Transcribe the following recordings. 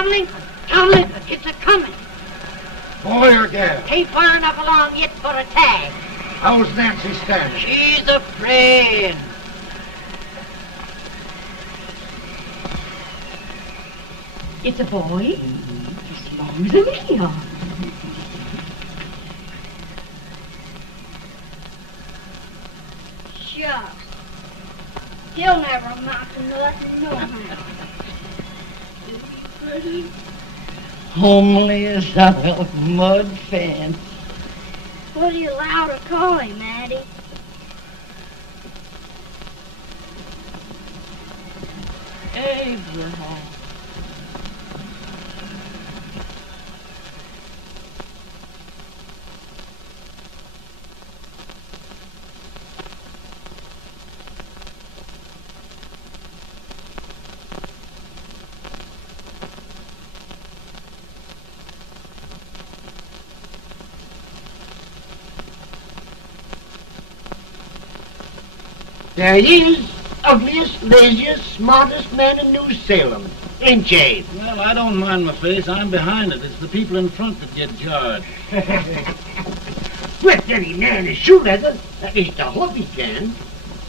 on, Lincoln. Come, Lincoln, it's a-coming. Boy or gal? Ain't far enough along yet for a tag. How's Nancy standing? She's afraid. It's a boy, as long as a million. Shucks. He'll never amount to nothing, no how. Homely as a mud fence. What do you allow to call him, Addie? Abraham. There he is, ugliest, laziest, smartest man in New Salem, ain't ye? Well, I don't mind my face. I'm behind it. It's the people in front that get jarred. Let any man is shoe leather, that is the hope he can.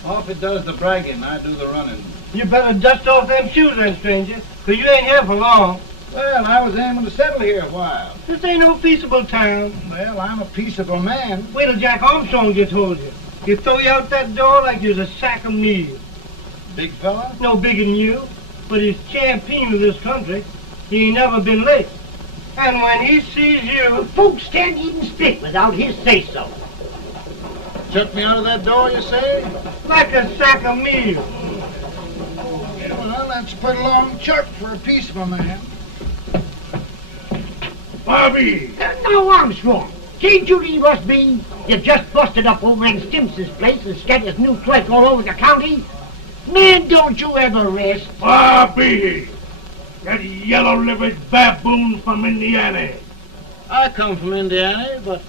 Off it does the bragging, I do the running. You better dust off them shoes then, stranger, 'cause you ain't here for long. Well, I was aiming to settle here a while. This ain't no peaceable town. Well, I'm a peaceable man. Wait till Jack Armstrong gets hold of you. He'll throw you out that door like you're a sack of meal. Big fella? No bigger than you, but he's champion of this country. He ain't never been late. And when he sees you... Folks can't even speak without his say-so. Chuck me out of that door, you say? Like a sack of meal. Well, that's a pretty long chuck for a peaceable man. Bobby! Now, Armstrong, can't you leave us be? You just busted up old man Stimpson's place and scattered new clerk all over the county. Man, don't you ever rest. Bobby! That yellow-livered baboon from Indiana. I come from Indiana, but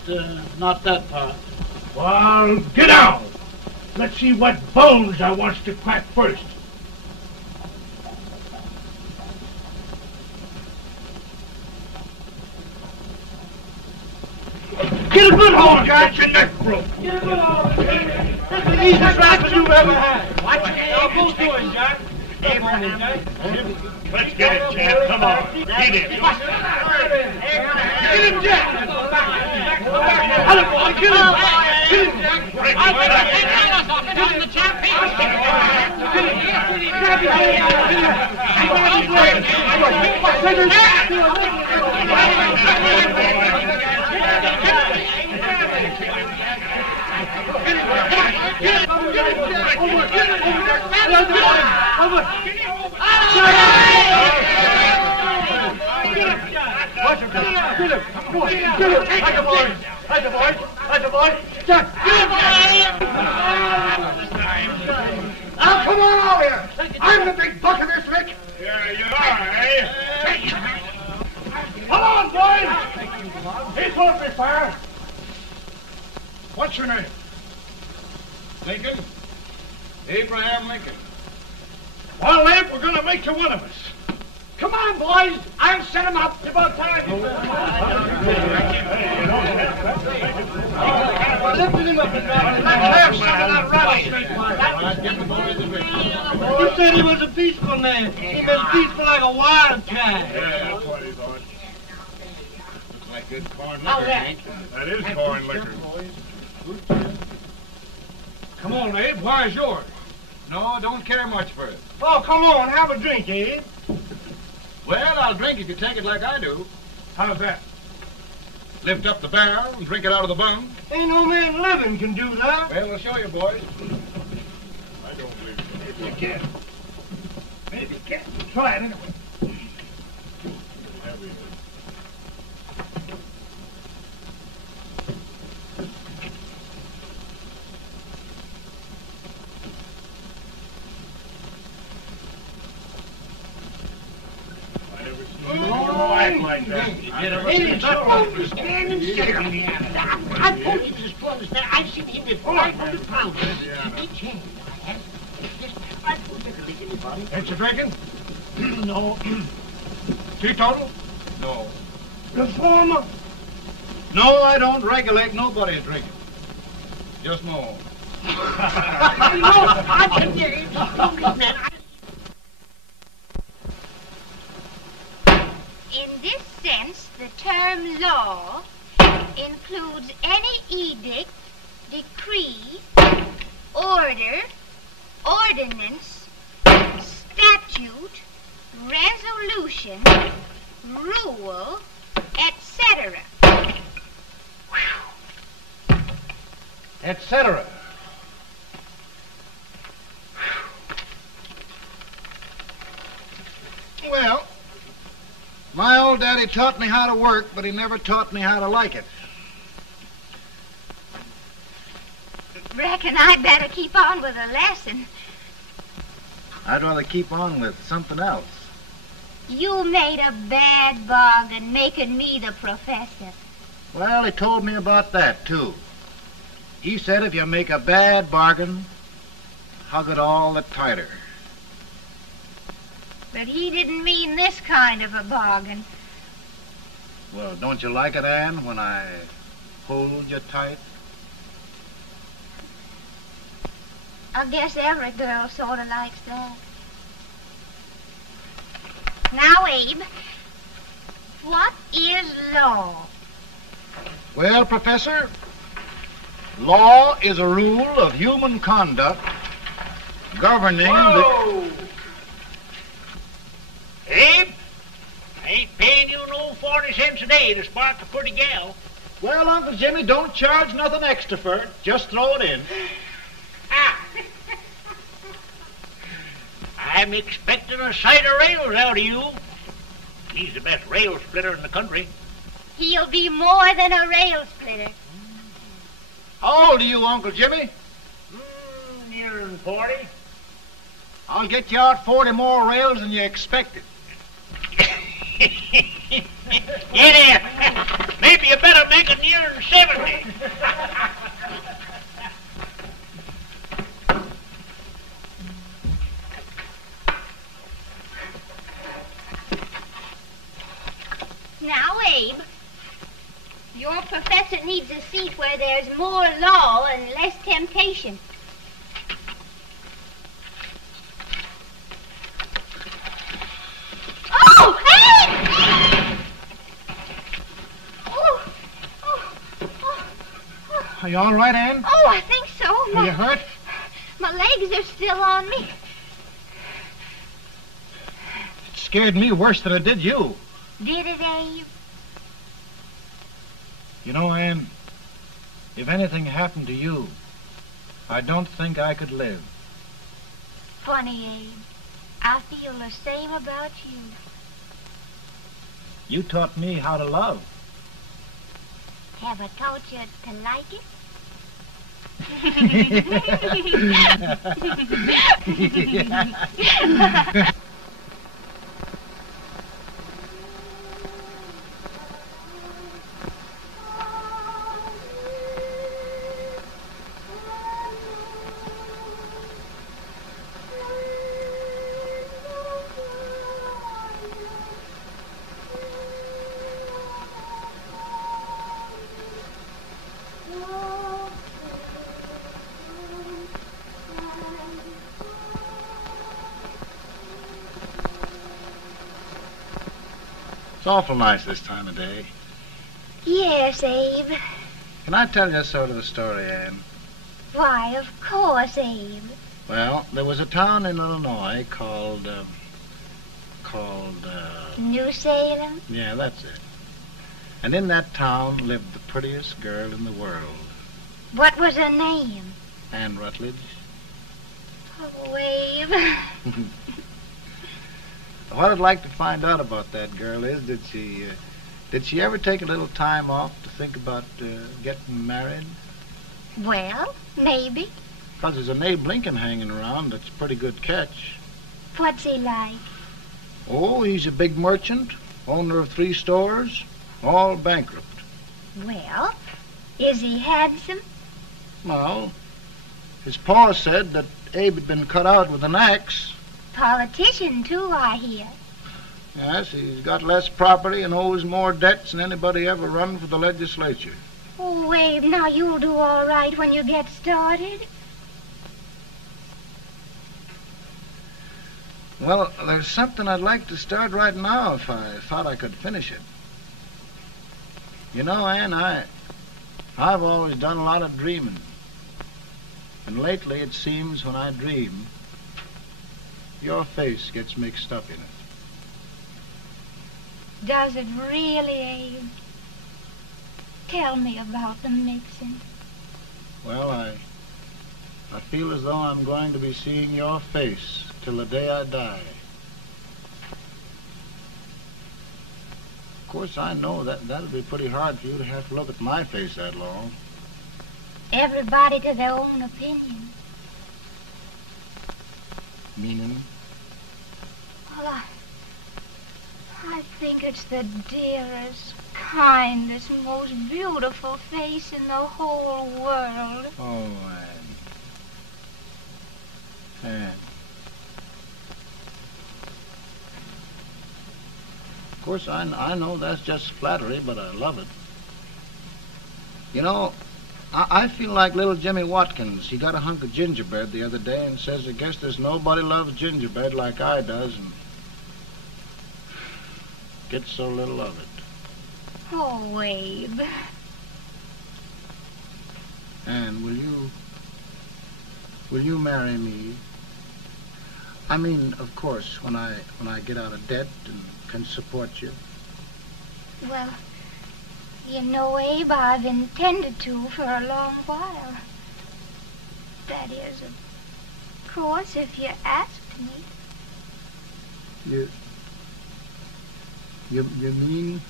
not that part. Well, get out. Let's see what bones I wants to crack first. Get a good hold, Jack. Get your neck broke. Get a good hold. That's the easiest rifle you've ever had. Watch it. Now, both doing, Jack. Abraham. Let's get it, Jack. Come on. Get it. Get him, Jack. Hello, boy. Kill him. Kill him, Jack. Break his back. Kill him, the champion. Kill him. Grab his Now, come on over here. I'm the big buck of this lick. Yeah, you are, eh? Come on, boys. He's going to be fire. What's your name? Lincoln? Abraham Lincoln. Well, Lamp, we're going to make you one of us. Come on, boys. I'll set him up. It's about time. Lifting him up and down. Let's have some of that rattlesnake. You said he was a peaceful man. He was peaceful like a wildcat. Yeah, that's what he thought. Looks like good corn How's liquor, that? Hank. That is corn liquor. Come on, Abe. Where's yours? No, don't care much for it. Oh, come on. Have a drink, Abe. Well, I'll drink if you take it like I do. How's that? Lift up the barrel and drink it out of the bung. Ain't no man living can do that. Well, we'll show you, boys. I don't believe so. Maybe you can. Maybe you can. Try it anyway. Like that. Stand and sit on the other. I told you this fellow was there. I've seen him with 500 pounds. Each hand I have. I put it like anybody. Ain't you drinking? No. Teetotal? No. Reformer? No, I don't regulate nobody's drinking. Just my own. In this sense, the term law includes any edict, decree, order, ordinance, statute, resolution, rule, etc. Etc. Well, my old daddy taught me how to work, but he never taught me how to like it. Reckon I'd better keep on with the lesson. I'd rather keep on with something else. You made a bad bargain making me the professor. Well, he told me about that, too. He said if you make a bad bargain, hug it all the tighter. But he didn't mean this kind of a bargain. Well, don't you like it, Ann, when I hold you tight? I guess every girl sort of likes that. Now, Abe, what is law? Well, Professor, law is a rule of human conduct governing Whoa! Abe, I ain't paying you no 40 cents a day to spark a pretty gal. Well, Uncle Jimmy, don't charge nothing extra for it. Just throw it in. Ah. I'm expecting a sight of rails out of you. He's the best rail splitter in the country. He'll be more than a rail splitter. How old are you, Uncle Jimmy? Nearing 40. I'll get you out 40 more rails than you expected. Yeah, maybe you better make it nearing 70. Now, Abe, your professor needs a seat where there's more law and less temptation. Oh, Abe! Are you all right, Ann? Oh, I think so. Are you hurt? My legs are still on me. It scared me worse than it did you. Did it, Abe? You know, Ann, if anything happened to you, I don't think I could live. Funny, Abe. I feel the same about you. You taught me how to love. Have I taught you to like it? It's awful nice this time of day. Yes, Abe. Can I tell you sort of the story, Ann? Why, of course, Abe. Well, there was a town in Illinois called, New Salem? yeah, that's it. And in that town lived the prettiest girl in the world, What was her name? Ann Rutledge. Oh, Abe. What I'd like to find out about that girl is, did she ever take a little time off to think about getting married? Well, maybe. Because there's an Abe Lincoln hanging around that's a pretty good catch. What's he like? Oh, he's a big merchant, owner of 3 stores, all bankrupt. Well, is he handsome? Well, his pa said that Abe had been cut out with an axe. Politician, too, I hear. Yes, he's got less property and owes more debts than anybody ever run for the legislature. Oh, Abe, now you'll do all right when you get started. Well, there's something I'd like to start right now if I thought I could finish it. You know, Ann, I've always done a lot of dreaming. And lately it seems when I dream, your face gets mixed up in it. Does it really, Abe? Tell me about the mixing. Well, I feel as though I'm going to be seeing your face till the day I die. Of course, I know that'll be pretty hard for you to have to look at my face that long. Everybody to their own opinion. Meaning? Well, I think it's the dearest, kindest, most beautiful face in the whole world. Oh, Ann. Of course, I know that's just flattery, but I love it. You know, I feel like little Jimmy Watkins. He got a hunk of gingerbread the other day and says, I guess there's nobody loves gingerbread like I does, and gets so little of it. Oh, Abe. Ann, will you marry me? I mean, of course, when I get out of debt and can support you. Well, you know, Abe, I've intended to for a long while. That is, of course, if you asked me. You mean?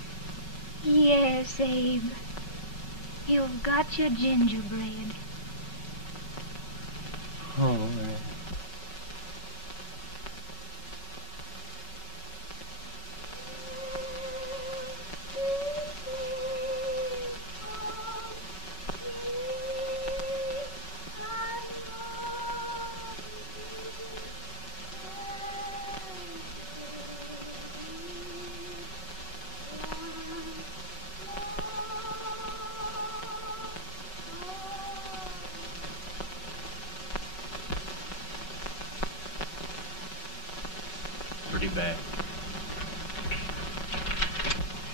Yes, Abe. You've got your gingerbread. Oh, Pretty bad.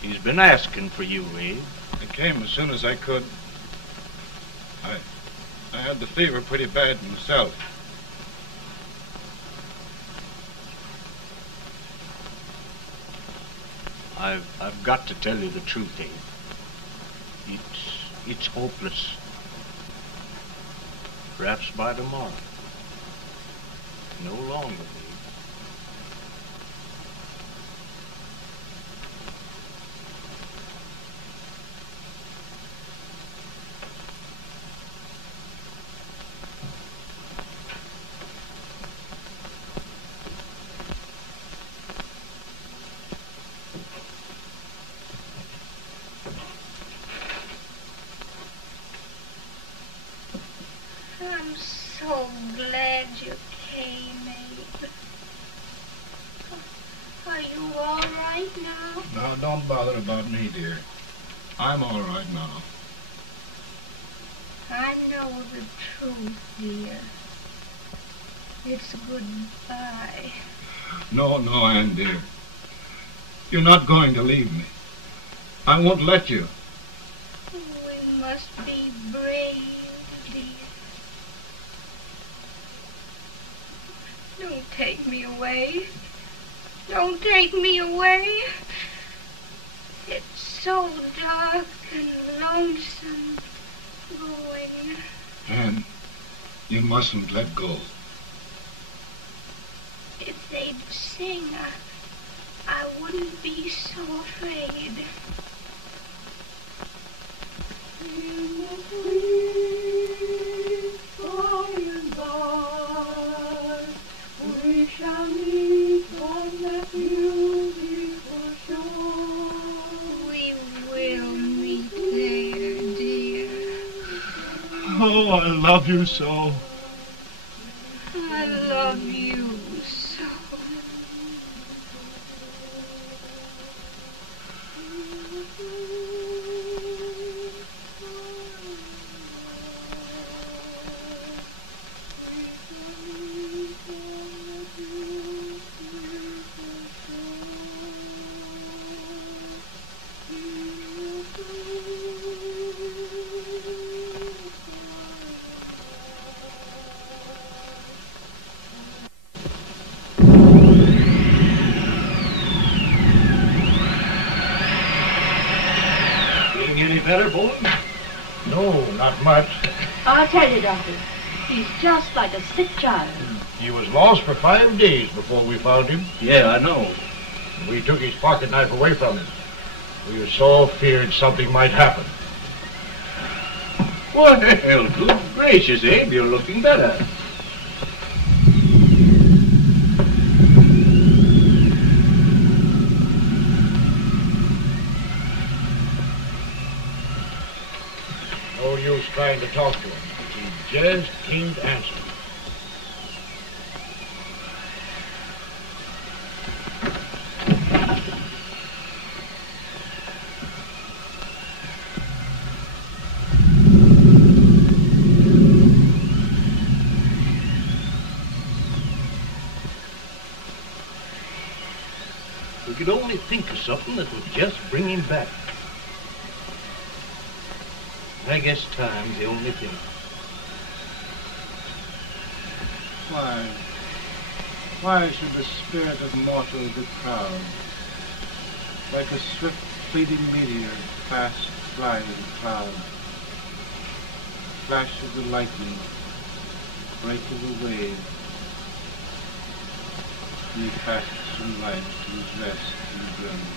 He's been asking for you, Abe. I came as soon as I could. I had the fever pretty bad myself. I've got to tell you the truth, Abe. It's hopeless. Perhaps by tomorrow. No longer, Abe. I'm so glad you came, Abe. Are you all right now? Now, don't bother about me, dear. I'm all right now. I know the truth, dear. It's goodbye. No, Ann, dear. You're not going to leave me. I won't let you. We must be brave, dear. Don't take me away. Don't take me away. It's so dark and lonesome going. Ann, you mustn't let go. If they'd sing, I wouldn't be so afraid. In the sweet by and by, we shall meet on that beautiful shore. We will meet there, dear. Oh, I love you so. I love you so. better, Bolton? No, not much. I'll tell you, Doctor. He's just like a sick child. He was lost for 5 days before we found him. Yeah, I know. We took his pocket knife away from him. We were so feared something might happen. Well, good gracious, Abe, you're looking better. No use trying to talk to him. He just can't answer. We could only think of something that would just bring him back. I guess time's the only thing. Why should the spirit of mortal be proud? Like a swift fleeting meteor, fast flying cloud. Flash of the lightning, break of the wave. And he passes from life to his rest in the grave.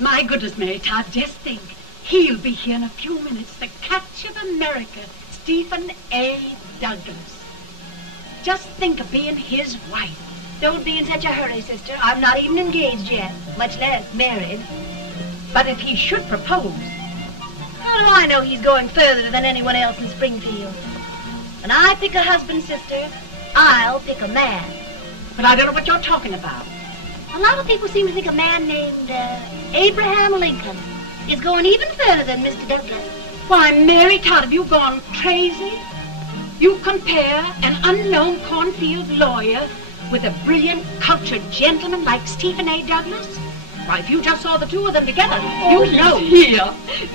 My goodness, Mary Todd, just think. He'll be here in a few minutes. The Catch of America, Stephen A. Douglas. Just think of being his wife. Don't be in such a hurry, sister. I'm not even engaged yet, much less married. But if he should propose... How do I know he's going further than anyone else in Springfield? When I pick a husband, sister, I'll pick a man. But I don't know what you're talking about. A lot of people seem to think a man named Abraham Lincoln is going even further than Mr. Douglas. Why, Mary Todd, have you gone crazy? You compare an unknown cornfield lawyer with a brilliant, cultured gentleman like Stephen A. Douglas? Why, if you just saw the two of them together, Oh, you'd know. Here.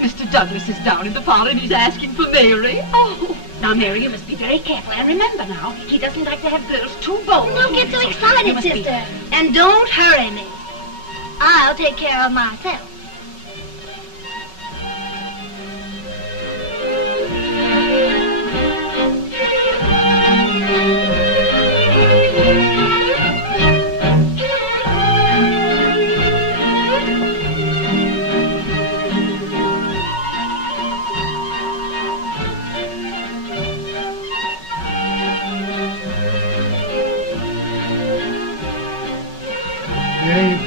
Mr. Douglas is down in the parlor and he's asking for Mary. Oh. Now, Mary, you must be very careful. And remember now, he doesn't like to have girls too bold. Don't get so You excited, must be- sister. And don't hurry me. I'll take care of myself.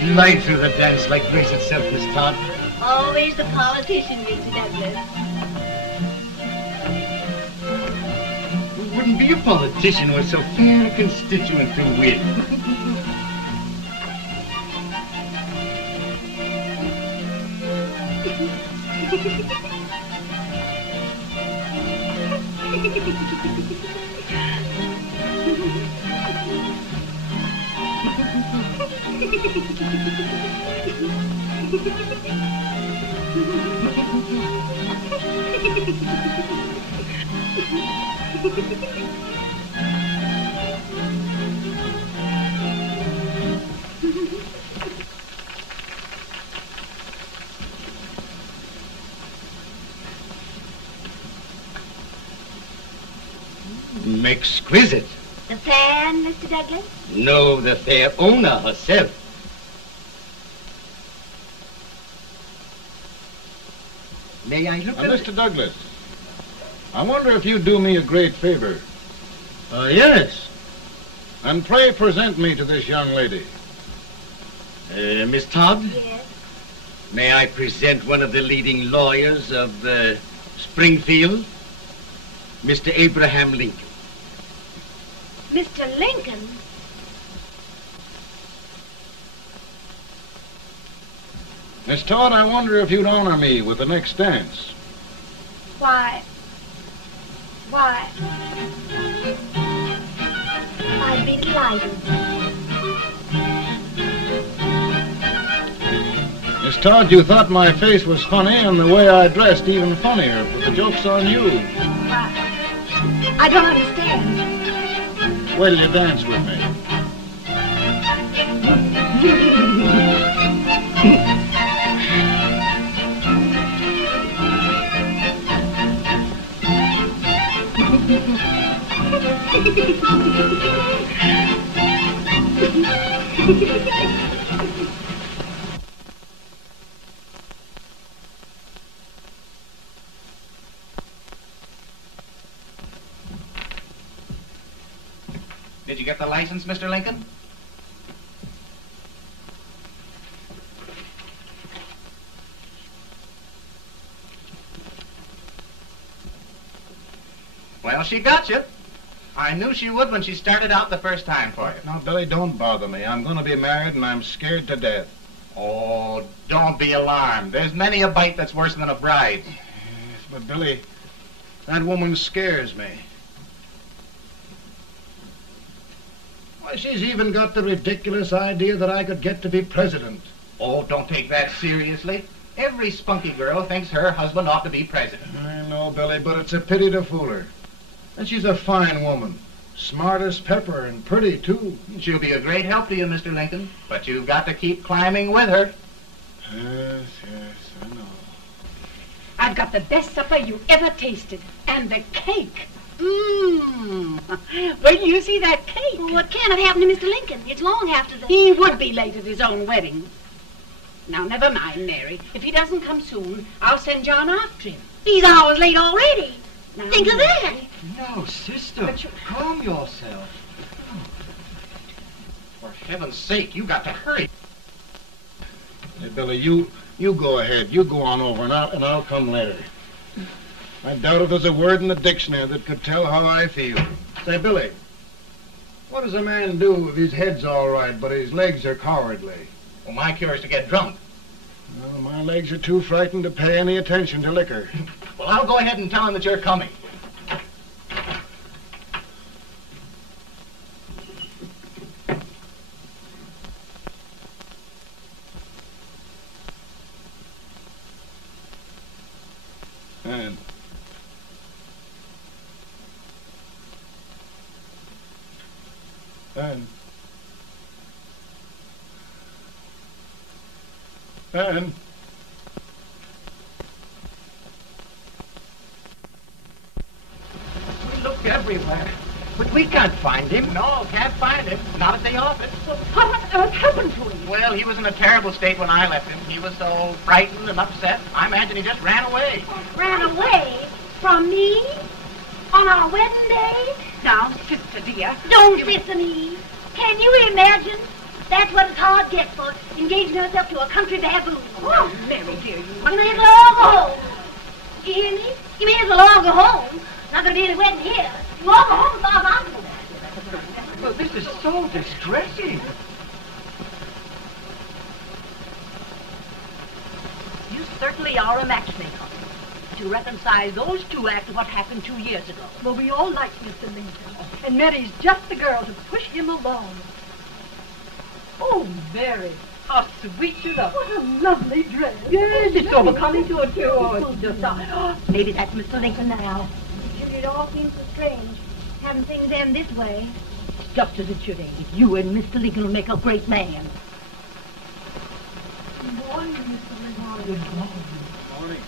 You glide through the dance like grace itself, Miss Todd. Always the politician, Mr. Douglas. Who wouldn't be a politician with so fair a constituent to win? Exquisite. The fan, Mr. Douglas? No, the fair owner herself. May I look at it? Mr. Douglas, I wonder if you'd do me a great favor. Yes. And pray present me to this young lady. Miss Todd? Yes. May I present one of the leading lawyers of Springfield, Mr. Abraham Lincoln. Mr. Lincoln? Miss Todd, I wonder if you'd honor me with the next dance. Why, I'd be delighted. Miss Todd, you thought my face was funny and the way I dressed even funnier, but the joke's on you. I don't understand. Wait till you dance with me. Did you get the license, Mr. Lincoln? Well, she got you. I knew she would when she started out the first time for you. Now, Billy, don't bother me. I'm going to be married and I'm scared to death. Oh, don't be alarmed. There's many a bite that's worse than a bride. Yes, but Billy, that woman scares me. Why, she's even got the ridiculous idea that I could get to be president. Oh, don't take that seriously. Every spunky girl thinks her husband ought to be president. I know, Billy, but it's a pity to fool her. And she's a fine woman. Smart as pepper and pretty, too. She'll be a great help to you, Mr. Lincoln. But you've got to keep climbing with her. Yes, I know. I've got the best supper you ever tasted. And the cake. Mmm. Wait till you see that cake. Well, what can have happened to Mr. Lincoln? It's long after the... He would be late at his own wedding. Now, never mind, Mary. If he doesn't come soon, I'll send John after him. He's hours late already. Now, Think of that. No, sister. Calm yourself. For heaven's sake, you got to hurry. Hey, Billy, you go ahead. You go on over, and I'll come later. I doubt if there's a word in the dictionary that could tell how I feel. Say, Billy, what does a man do if his head's all right, but his legs are cowardly? Well, my cure is to get drunk. Well, my legs are too frightened to pay any attention to liquor. Well, I'll go ahead and tell him that you're coming. Ann. We looked everywhere, but we can't find him. No, can't find him. Not at the office. Well, what on earth happened to him? Well, he was in a terrible state when I left him. He was so frightened and upset. I imagine he just ran away. Ran away from me? On our wedding day? Now, sister dear. Don't listen to me. Can you imagine? That's what it's hard gets for engaging herself to a country baboon. Oh, Mary dear, You may as well all go home. You hear me? You may as well all go home. Not gonna be any wedding here. You all go home as far as I'm concerned. Well, this is so distressing. You certainly are a matchmaker. To reconcile those two after what happened 2 years ago. Well, we all like Mr. Lincoln, and Mary's just the girl to push him along. Oh, Mary, how sweet you look. What a lovely dress. Yes, it's so becoming to her, too. Oh, it's just, maybe that's Mr. Lincoln now. It all seems so strange, having things end this way. It's just as it should end. You and Mr. Lincoln will make a great man. Good morning, Mr. Lincoln. Good morning. Morning.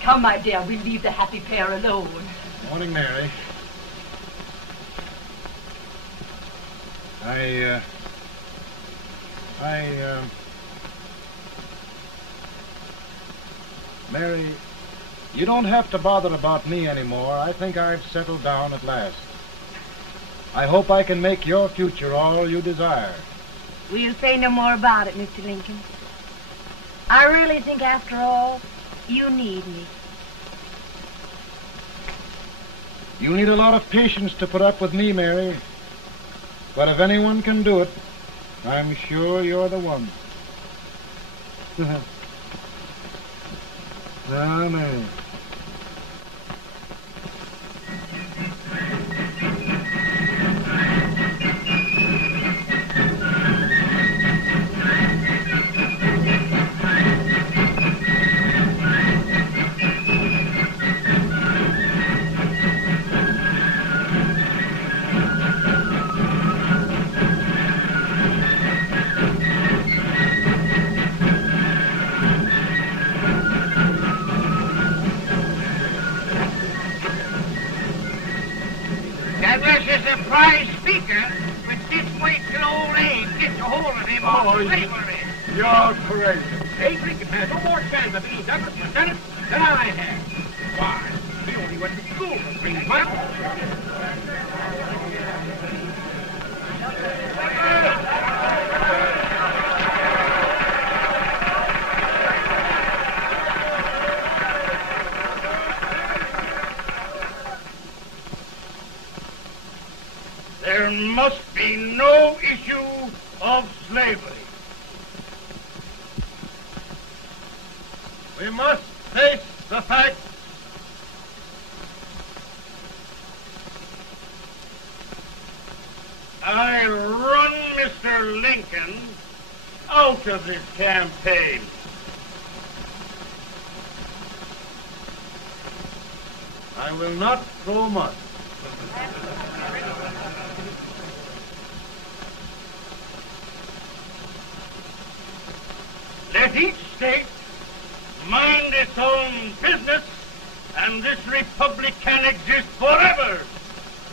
Come, my dear, we'll leave the happy pair alone. Morning, Mary. Mary, you don't have to bother about me anymore. I think I've settled down at last. I hope I can make your future all you desire. We'll say no more about it, Mr. Lincoln. I really think, after all, you need me. You need a lot of patience to put up with me, Mary. But if anyone can do it, I'm sure you're the one. Now, Mary. Douglas is a prize speaker, but just wait till old Abe gets a hold of him on slavery. You're crazy. Abe Lincoln has no more chance of being Douglas for Senate than I have. Why? He only went to school for 3 months. There must be no issue of slavery. We must face the fact I run Mr. Lincoln out of this campaign. I will not throw mud. Let each state mind its own business, and this republic can exist forever,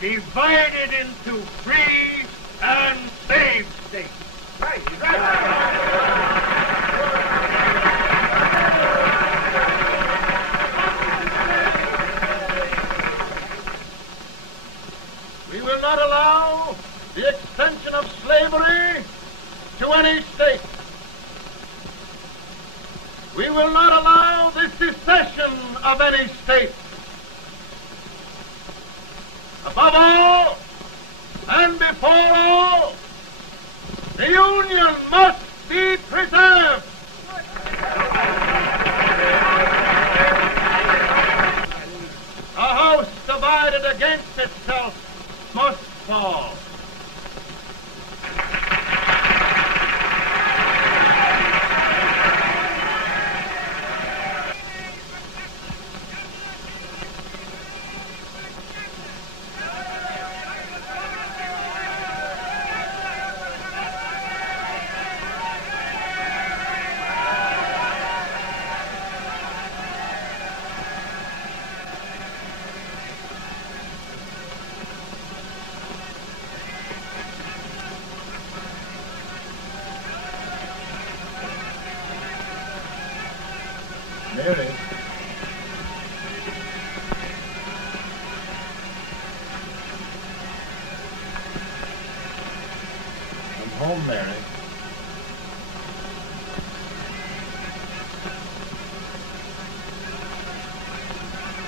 divided into free and slave states. Right, right. We will not allow the extension of slavery to any state. We will not allow the secession of any state. Above all, and before all, the Union must be preserved. A house divided against itself must fall. Mary. I'm home, Mary.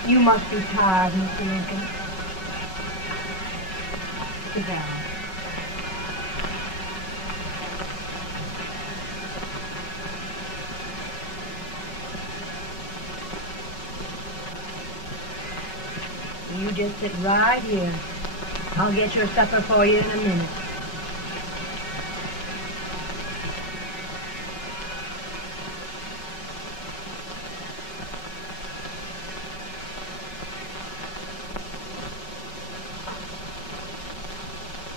You must be tired, Mr. Lincoln. Sit down. You just sit right here. I'll get your supper for you in a minute.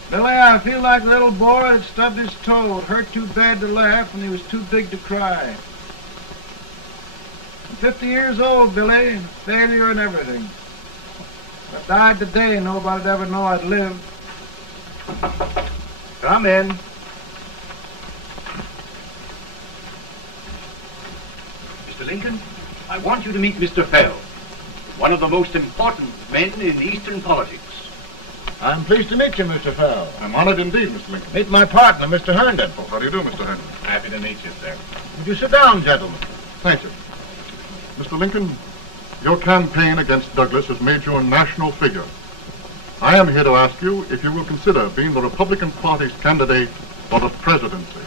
Billy, I feel like a little boy that stubbed his toe. It hurt too bad to laugh and he was too big to cry. I'm 50 years old, Billy, failure and everything. If I died today, nobody'd ever know I'd lived. Come in. Mr. Lincoln, I want you to meet Mr. Fell, one of the most important men in Eastern politics. I'm pleased to meet you, Mr. Fell. I'm honored indeed, Mr. Lincoln. Meet my partner, Mr. Herndon. Oh, how do you do, Mr. Herndon? Happy to meet you, sir. Would you sit down, gentlemen? Thank you. Mr. Lincoln, your campaign against Douglas has made you a national figure. I am here to ask you if you will consider being the Republican Party's candidate for the presidency.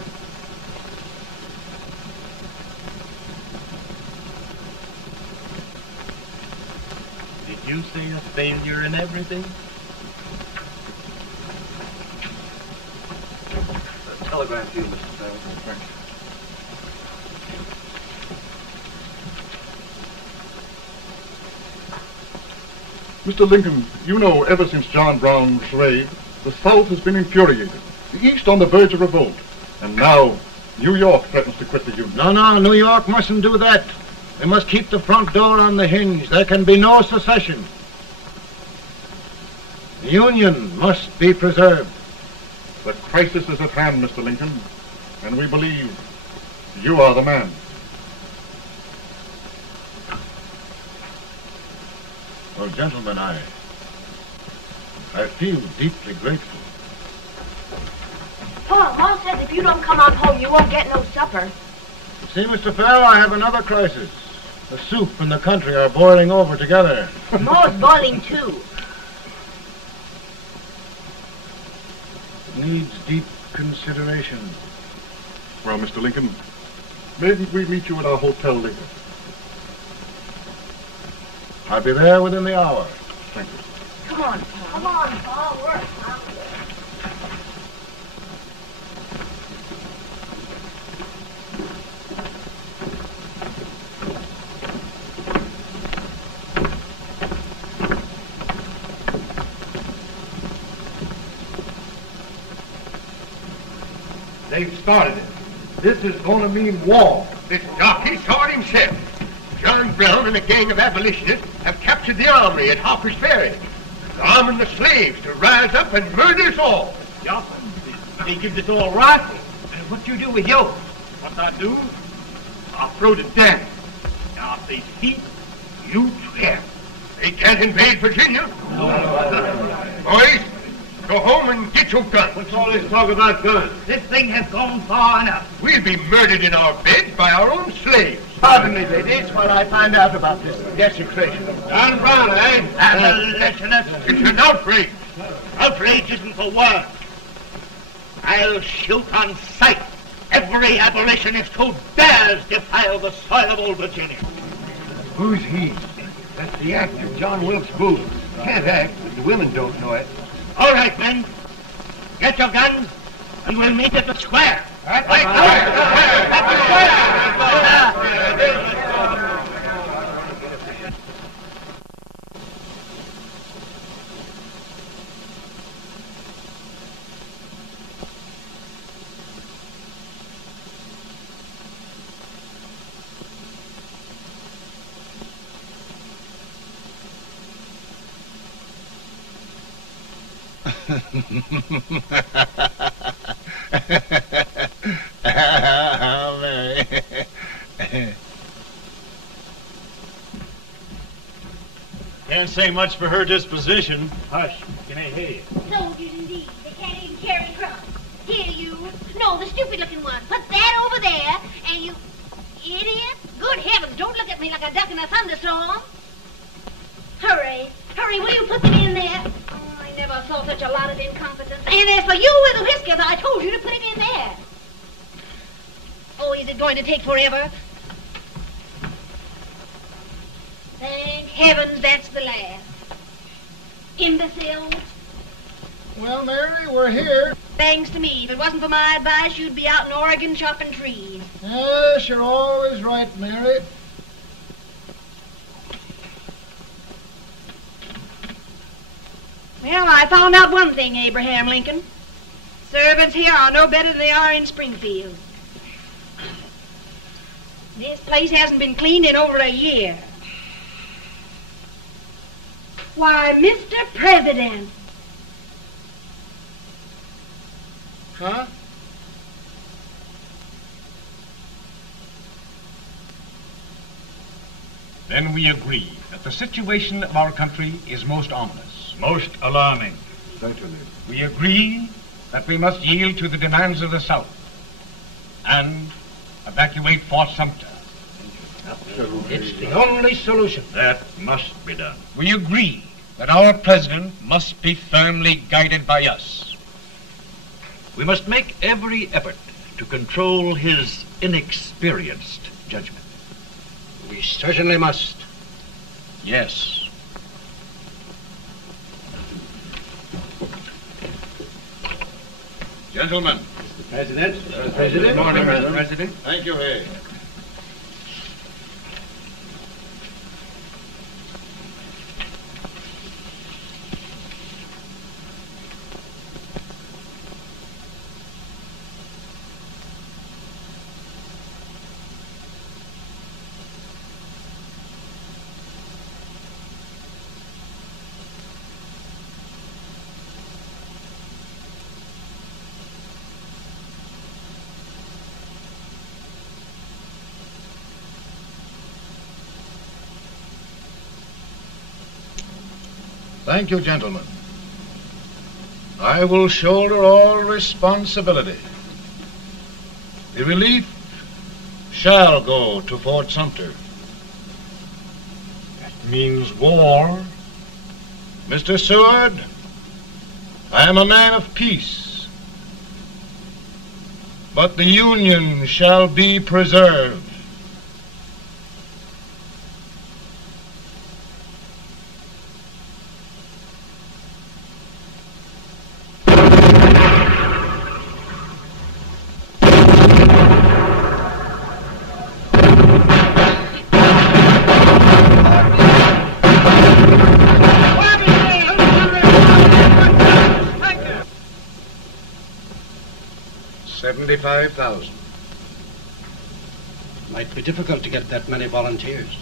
Did you say a failure in everything? A telegram to you, Mr. Fell. Thank you. Mr. Lincoln, you know ever since John Brown's raid, the South has been infuriated, the East on the verge of revolt, and now New York threatens to quit the Union. No, New York mustn't do that. They must keep the front door on the hinge. There can be no secession. The Union must be preserved. The crisis is at hand, Mr. Lincoln, and we believe you are the man. Well, gentlemen, I feel deeply grateful. Paul, Ma says if you don't come on home, you won't get no supper. See, Mr. Fell, I have another crisis. The soup and the country are boiling over together. Ma's boiling too. It needs deep consideration. Well, Mr. Lincoln, maybe we meet you at our hotel later. I'll be there within the hour. Thank you. Come on, Paul. Come on, Paul. We're hungry. They've started it. This is going to mean war. This jockey saw it himself. John Brown and a gang of abolitionists have captured the armory at Harper's Ferry. They're arming the slaves to rise up and murder us all. Yeah, they give us all rifles. And what you do with yours? What I do? I'll throw the damn. Now, if they speak, you swear. They can't invade Virginia. Boys, go home and get your guns. What's all this talk about guns? This thing has gone far enough. We'll be murdered in our beds by our own slaves. Pardon me, ladies, while I find out about this desecration. John Brown, eh? Abolitionist. It's an outrage. Outrage isn't the word. I'll shoot on sight every abolitionist who dares defile the soil of old Virginia. Who's he? That's the actor, John Wilkes Booth. Can't act, but the women don't know it. All right, men. Get your guns, and we'll meet at the square. At the Can't say much for her disposition. Hush, can I hear you? Soldiers indeed. They can't even carry crumbs. Here, you. No, the stupid-looking one. Put that over there, and you... Idiot. Good heavens, don't look at me like a duck in a thunderstorm. Hurry. Hurry, will you put them in there? Oh, I never saw such a lot of incompetence. And as for you with the whiskers, I told you to put it in there. Oh, is it going to take forever? Thank heavens that's the last. Imbecile. Well, Mary, we're here. Thanks to me. If it wasn't for my advice, you'd be out in Oregon chopping trees. Yes, you're always right, Mary. Well, I found out one thing, Abraham Lincoln. Servants here are no better than they are in Springfield. This place hasn't been cleaned in over a year. Why, Mr. President. Huh? Then we agree that the situation of our country is most ominous. Most alarming. Certainly. We agree that we must yield to the demands of the South and evacuate Fort Sumter. It's the only solution. That must be done. We agree that our president must be firmly guided by us. We must make every effort to control his inexperienced judgment. We certainly must. Yes. Gentlemen. Mr. President. Mr. President. Good morning, Mr. President. Thank you, Hay. Thank you, gentlemen. I will shoulder all responsibility. The relief shall go to Fort Sumter. That means war. Mr. Seward, I am a man of peace, but the Union shall be preserved. $75,000. Might be difficult to get that many volunteers.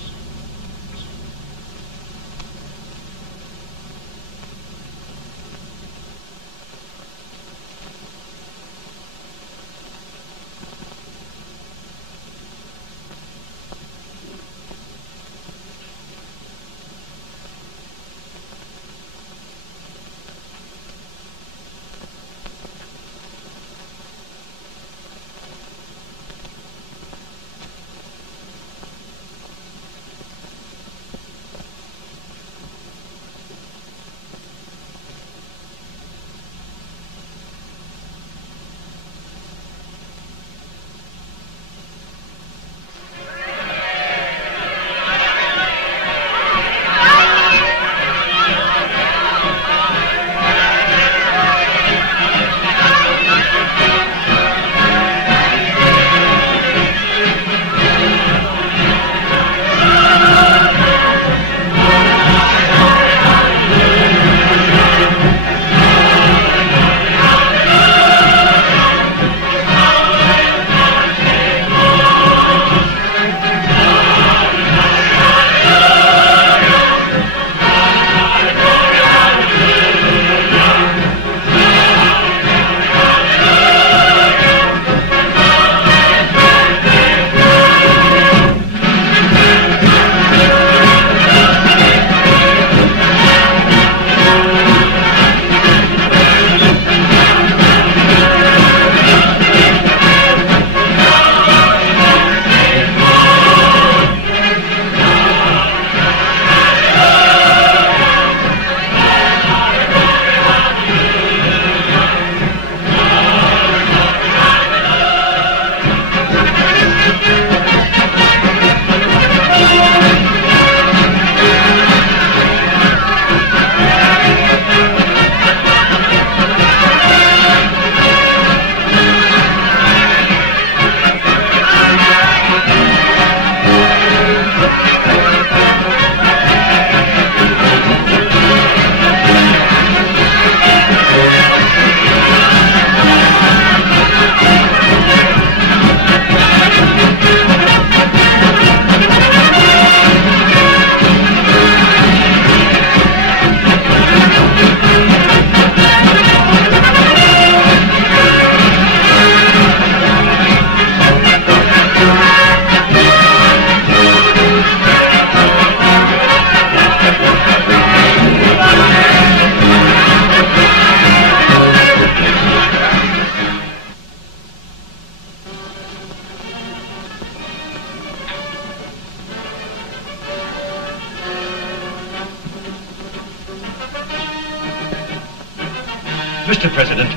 Mr. President,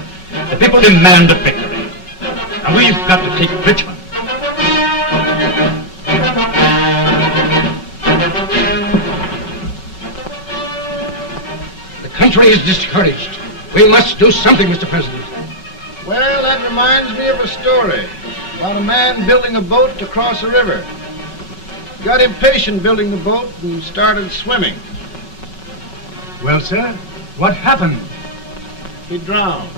the people demand a victory. And we've got to take Richmond. The country is discouraged. We must do something, Mr. President. Well, that reminds me of a story about a man building a boat to cross a river. He got impatient building the boat and started swimming. Well, sir, what happened? He drowned.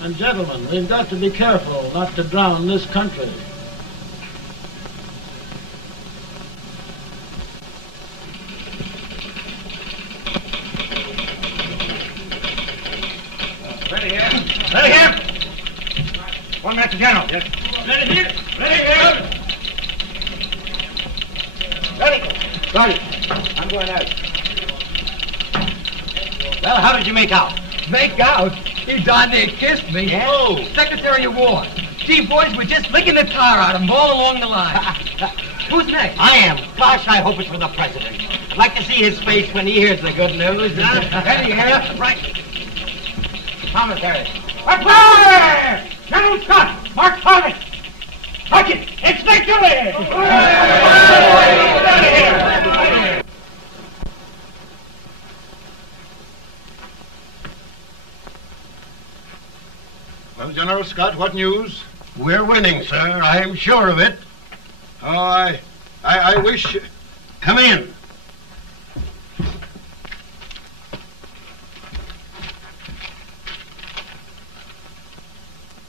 And gentlemen, we've got to be careful not to drown this country. Ready here. Ready here. 1 minute to General. Yes. Ready here. Ready here. Ready. Ready. I'm going out. Well, how did you make out? Make out? He darn near kissed me. Yeah? Oh, Secretary of War. Gee, boys, we're just licking the tar out of him all along the line. Who's next? I am. Gosh, I hope it's for the president. I'd like to see his face when he hears the good news, huh? Ready here. Right. Commissary. Fire! General Scott, mark target. Touch it. It's victory! Out of here. Well, General Scott, what news? We're winning, sir. I'm sure of it. Oh, I wish... Come in.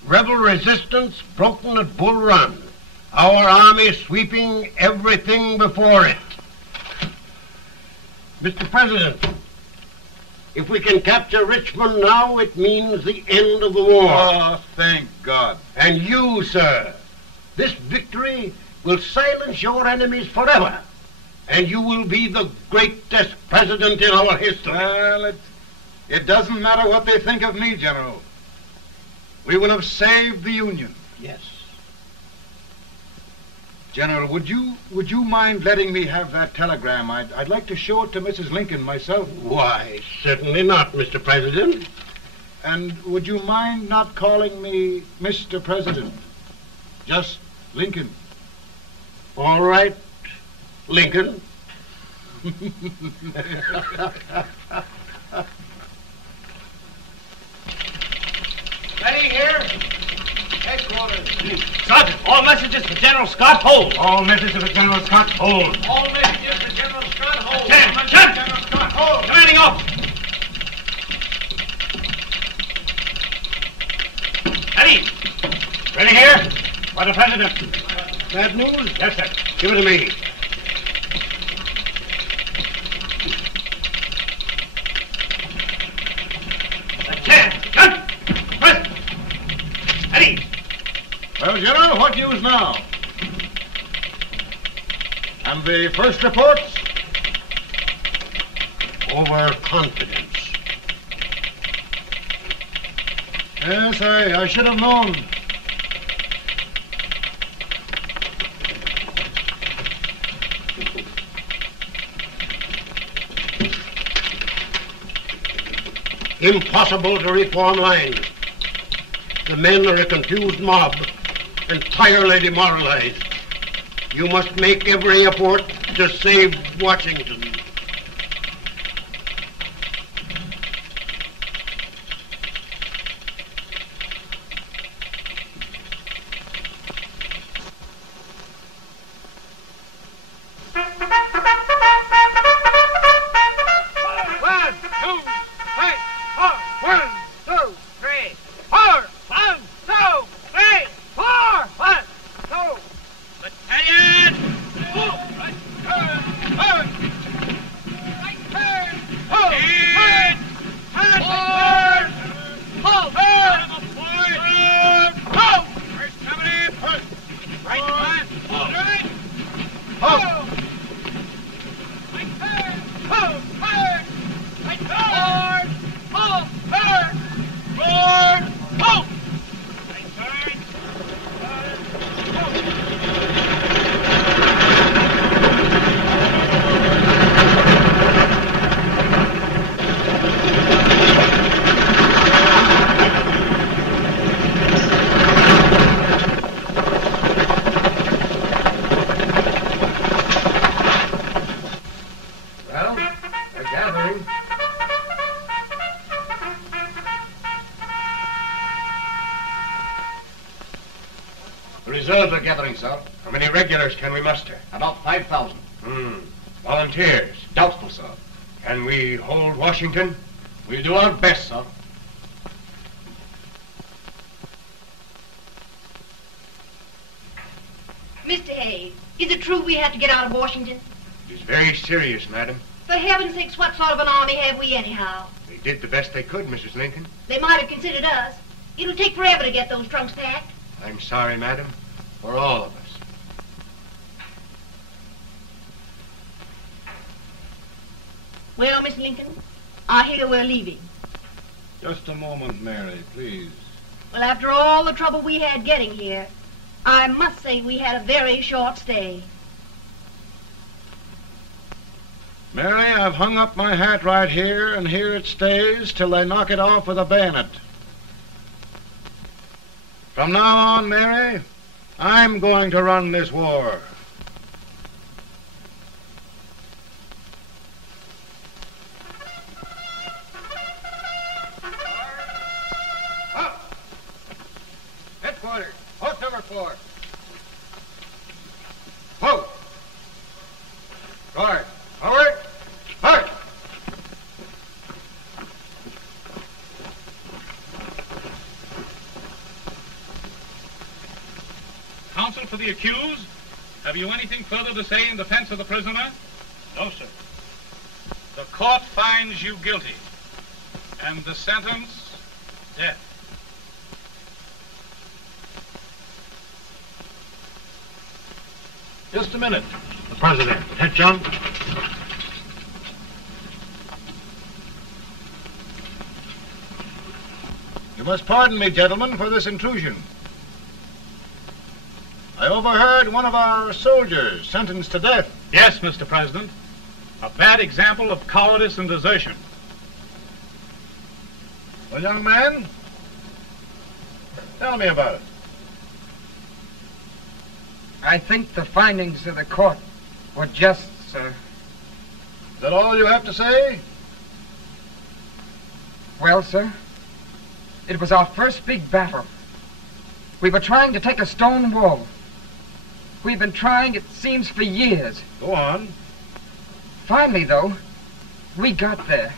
Rebel resistance broken at Bull Run. Our army sweeping everything before it. Mr. President, if we can capture Richmond now, it means the end of the war. Oh, thank God. And you, sir, this victory will silence your enemies forever. And you will be the greatest president in our history. Well, it doesn't matter what they think of me, General. We will have saved the Union. Yes. General, would you mind letting me have that telegram? I'd like to show it to Mrs. Lincoln myself. Why, certainly not, Mr. President. And would you mind not calling me Mr. President? Just Lincoln. All right, Lincoln. Ready here. Headquarters. Sergeant, all messages for General Scott, hold. All messages for General Scott, hold. All messages for General Scott, hold. General Scott, hold. Commanding officer. Ready. Ready here. For the President. Bad news? Yes, sir. Give it to me. Well, General, what news now? And the first reports? Overconfidence. Yes, I should have known. Impossible to reform lines. The men are a confused mob, entirely demoralized. You must make every effort to save Washington. Reserves are gathering, sir. How many regulars can we muster? About 5,000. Volunteers? Doubtful, sir. Can we hold Washington? We'll do our best, sir. Mr. Hayes, is it true we have to get out of Washington? It is very serious, madam. For heaven's sakes, what sort of an army have we anyhow? They did the best they could, Mrs. Lincoln. They might have considered us. It'll take forever to get those trunks packed. I'm sorry, madam, for all of us. Well, Miss Lincoln, I hear we're leaving. Just a moment, Mary, please. Well, after all the trouble we had getting here, I must say we had a very short stay. Mary, I've hung up my hat right here, and here it stays till they knock it off with a bayonet. From now on, Mary, I'm going to run this war. Headquarters, post number 4. Whoa! Guard, forward, march! Counsel for the accused, have you anything further to say in defense of the prisoner? No, sir. The court finds you guilty, and the sentence, death. Just a minute. The President. Head, John. You must pardon me, gentlemen, for this intrusion. I overheard one of our soldiers sentenced to death. Yes, Mr. President. A bad example of cowardice and desertion. Well, young man, tell me about it. I think the findings of the court were just, sir. Is that all you have to say? Well, sir, it was our first big battle. We were trying to take a stone wall. We've been trying, it seems, for years. Go on. Finally, though, we got there.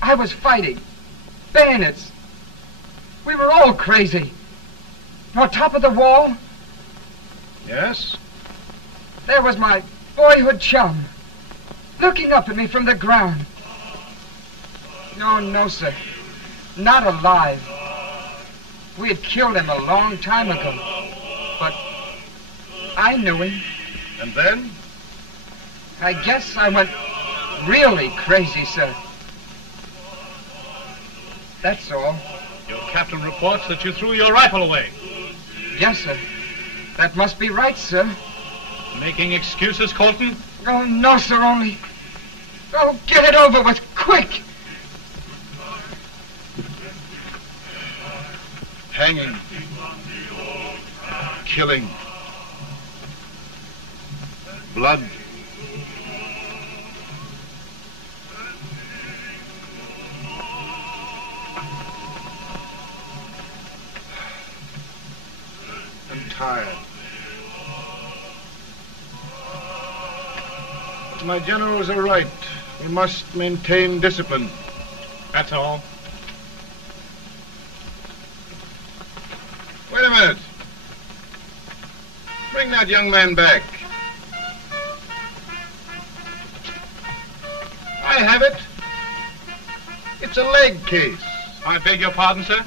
I was fighting. Bayonets. We were all crazy. On top of the wall, Yes? there was my boyhood chum, looking up at me from the ground. No, sir. Not alive. We had killed him a long time ago. But I knew him. And then? I guess I went really crazy, sir. That's all. Your captain reports that you threw your rifle away. Yes, sir. That must be right, sir. Making excuses, Colton? Oh, no, sir, only... Oh, get it over with, quick! Hanging. Killing. Blood. I'm tired. But my generals are right. We must maintain discipline. That's all. Wait a minute. Bring that young man back. I have it. It's a leg case. I beg your pardon, sir?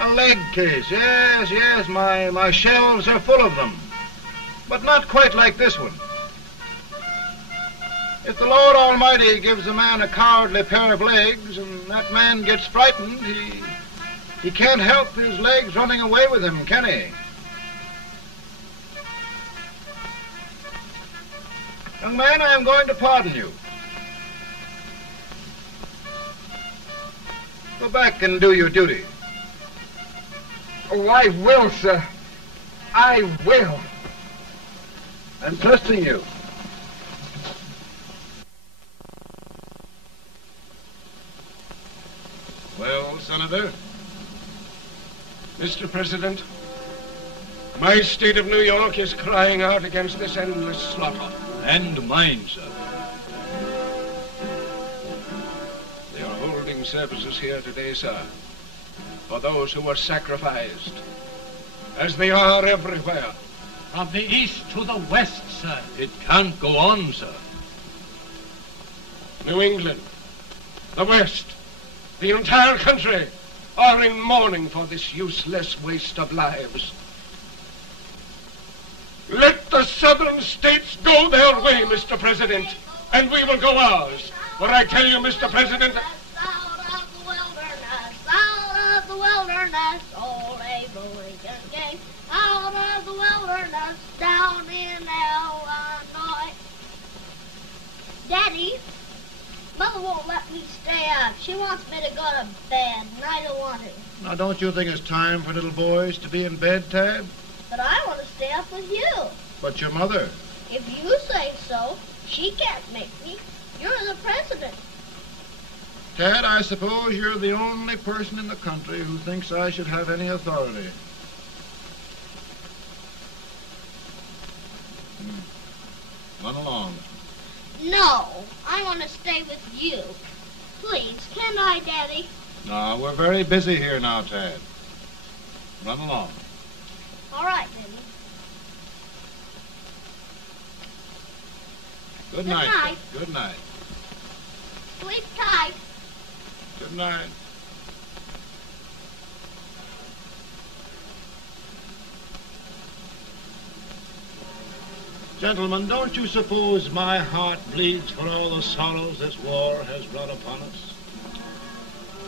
A leg case, yes. My shelves are full of them. But not quite like this one. If the Lord Almighty gives a man a cowardly pair of legs and that man gets frightened, he can't help his legs running away with him, can he? Young man, I am going to pardon you. Go back and do your duty. Oh, I will, sir. I will. I'm trusting you. Well, Senator? Mr. President, My state of New York is crying out against this endless slaughter. And mine, sir. They are holding services here today, sir, for those who were sacrificed, as they are everywhere. From the east to the west, sir. It can't go on, sir. New England, the West, the entire country are in mourning for this useless waste of lives. Let the southern states go their way, Mr. President, and we will go ours. For I tell you, Mr. President, Out of the wilderness, old Abraham Lincoln came. Out of the wilderness, down in Illinois. Daddy, Mother won't let me stay up. She wants me to go to bed, and I don't want to. Now, don't you think it's time for little boys to be in bed, Tad? But I want to stay up with you. But your mother. If you say so, she can't make me. You're the president. Tad, I suppose you're the only person in the country who thinks I should have any authority. Run along. No, I want to stay with you. Please, can I, Daddy? No, we're very busy here now, Tad. Run along. All right, Daddy. Good Good night. night. Good night. Sleep tight. Good night. Gentlemen, don't you suppose my heart bleeds for all the sorrows this war has brought upon us?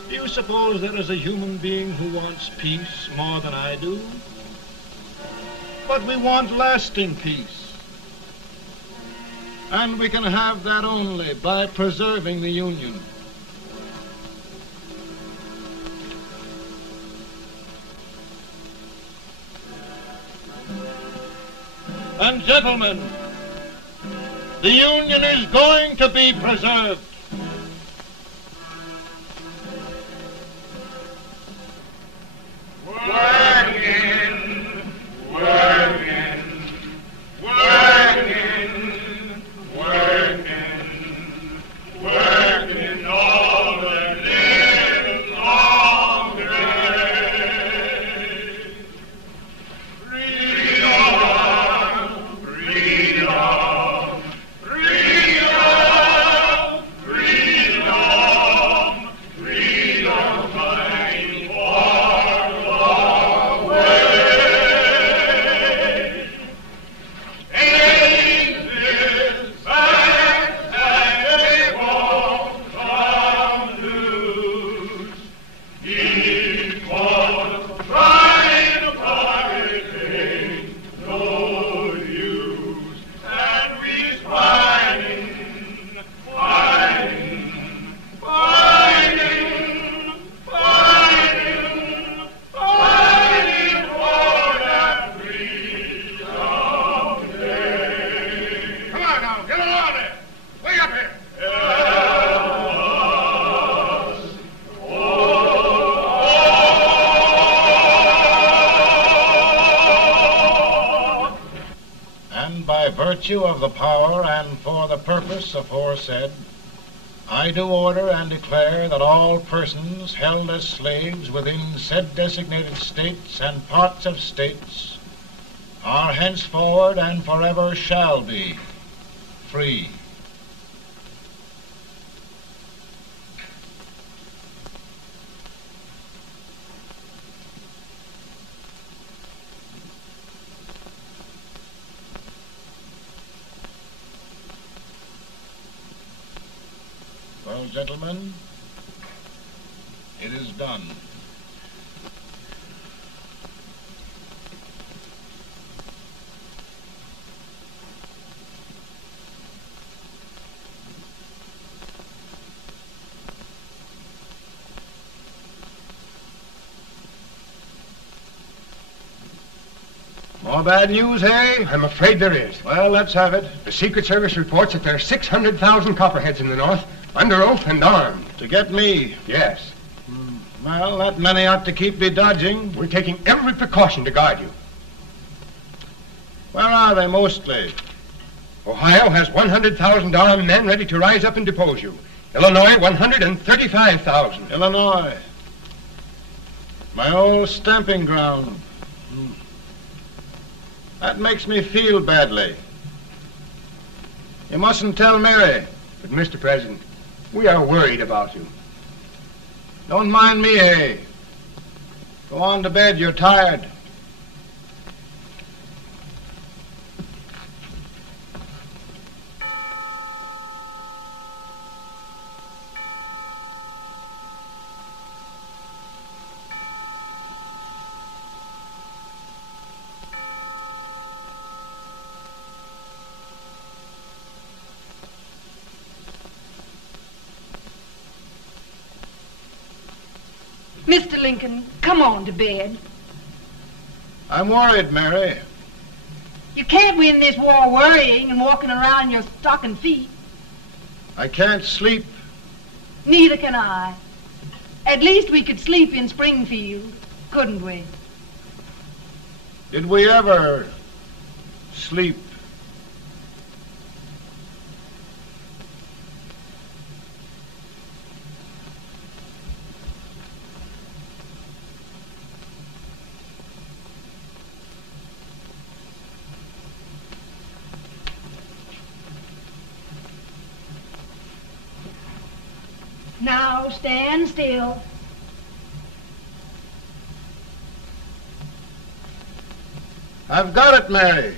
Do you suppose there is a human being who wants peace more than I do? But we want lasting peace. And we can have that only by preserving the Union. And gentlemen, the Union is going to be preserved. Working, working, working, working, working all the live long day. Freedom, freedom, freedom, freedom, freedom, fighting for the way. Ain't this fact that they won't come loose? Keep on trying to fight, ain't no use. And we's fighting, fighting, fighting, fighting, fighting for that freedom day. Come on now, get along there. Way up here. And by virtue of the power and for the purpose aforesaid, I do order and declare that all persons held as slaves within said designated states and parts of states are henceforward and forever shall be free. Well, gentlemen, it is done. More bad news, hey? I'm afraid there is. Well, let's have it. The Secret Service reports that there are 600,000 copperheads in the North, under oath and armed. To get me? Yes. Well, that many ought to keep me dodging. We're taking every precaution to guard you. Where are they mostly? Ohio has 100,000 armed men ready to rise up and depose you. Illinois, 135,000. Illinois. My old stamping ground. That makes me feel badly. You mustn't tell Mary. But, Mr. President, we are worried about you. Don't mind me, eh? Go on to bed, you're tired. Mr. Lincoln, come on to bed. I'm worried, Mary. You can't win this war worrying and walking around your stocking feet. I can't sleep. Neither can I. At least we could sleep in Springfield, couldn't we? Did we ever sleep? Now stand still. I've got it, Mary.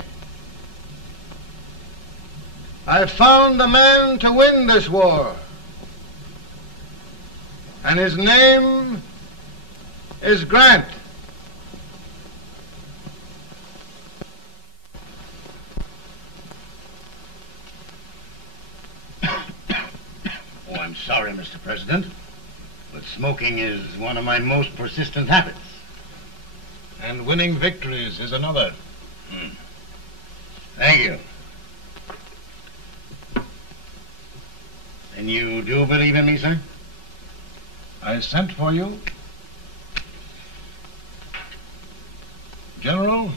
I've found the man to win this war. And his name is Grant. Oh, I'm sorry, Mr. President, but smoking is one of my most persistent habits. And winning victories is another. Thank you. Then you do believe in me, sir? I sent for you. General,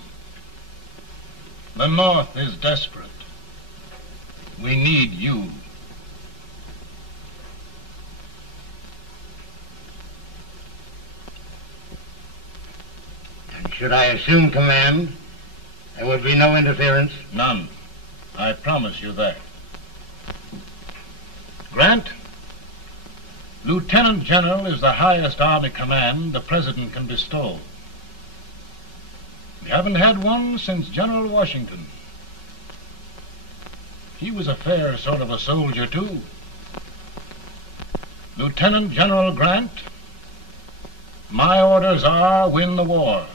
the North is desperate. We need you. And should I assume command, there would be no interference? None. I promise you that. Grant, Lieutenant General is the highest army command the President can bestow. We haven't had one since General Washington. He was a fair sort of a soldier, too. Lieutenant General Grant, my orders are win the war.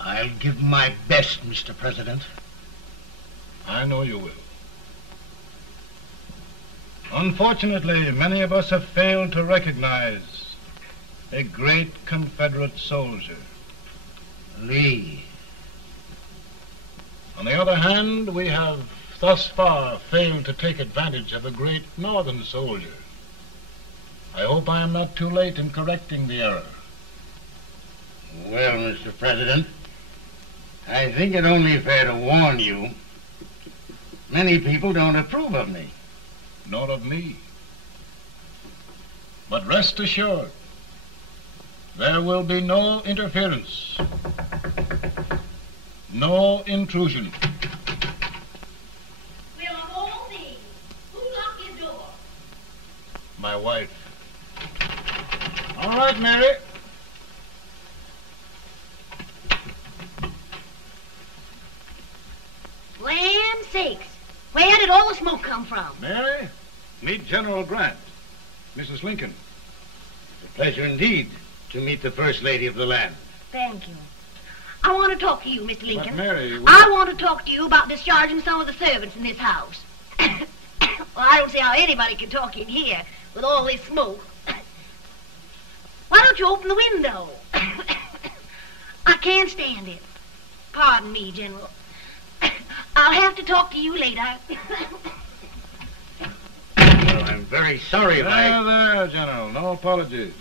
I'll give my best, Mr. President. I know you will. Unfortunately, many of us have failed to recognize a great Confederate soldier, Lee. On the other hand, we have thus far failed to take advantage of a great Northern soldier. I hope I am not too late in correcting the error. Well, Mr. President, I think it only fair to warn you. Many people don't approve of me. Nor of me. But rest assured, there will be no interference, no intrusion. Well, of all things, who locked your door? My wife. All right, Mary. Land sakes, where did all the smoke come from? Mary, meet General Grant, Mrs. Lincoln. It's a pleasure indeed to meet the First Lady of the land. Thank you. I want to talk to you, Mr. Lincoln. But Mary, I want to talk to you about discharging some of the servants in this house. Well, I don't see how anybody can talk in here with all this smoke. Why don't you open the window? I can't stand it. Pardon me, General. I'll have to talk to you later. Well, I'm very sorry if I... There, General, no apologies.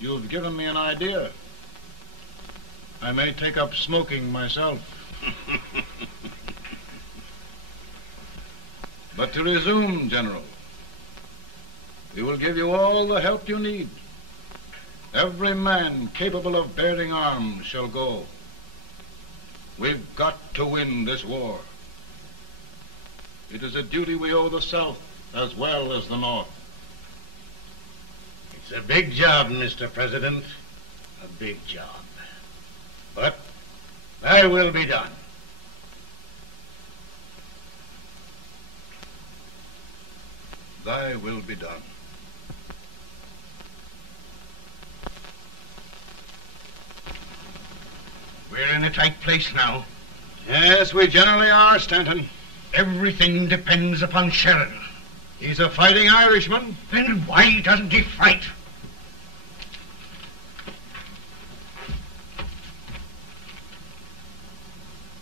You've given me an idea. I may take up smoking myself. But to resume, General, we will give you all the help you need. Every man capable of bearing arms shall go. We've got to win this war. It is a duty we owe the South as well as the North. It's a big job, Mr. President. A big job. But thy will be done. Thy will be done. We're in a tight place now. Yes, we generally are, Stanton. Everything depends upon Sheridan. He's a fighting Irishman. Then why doesn't he fight?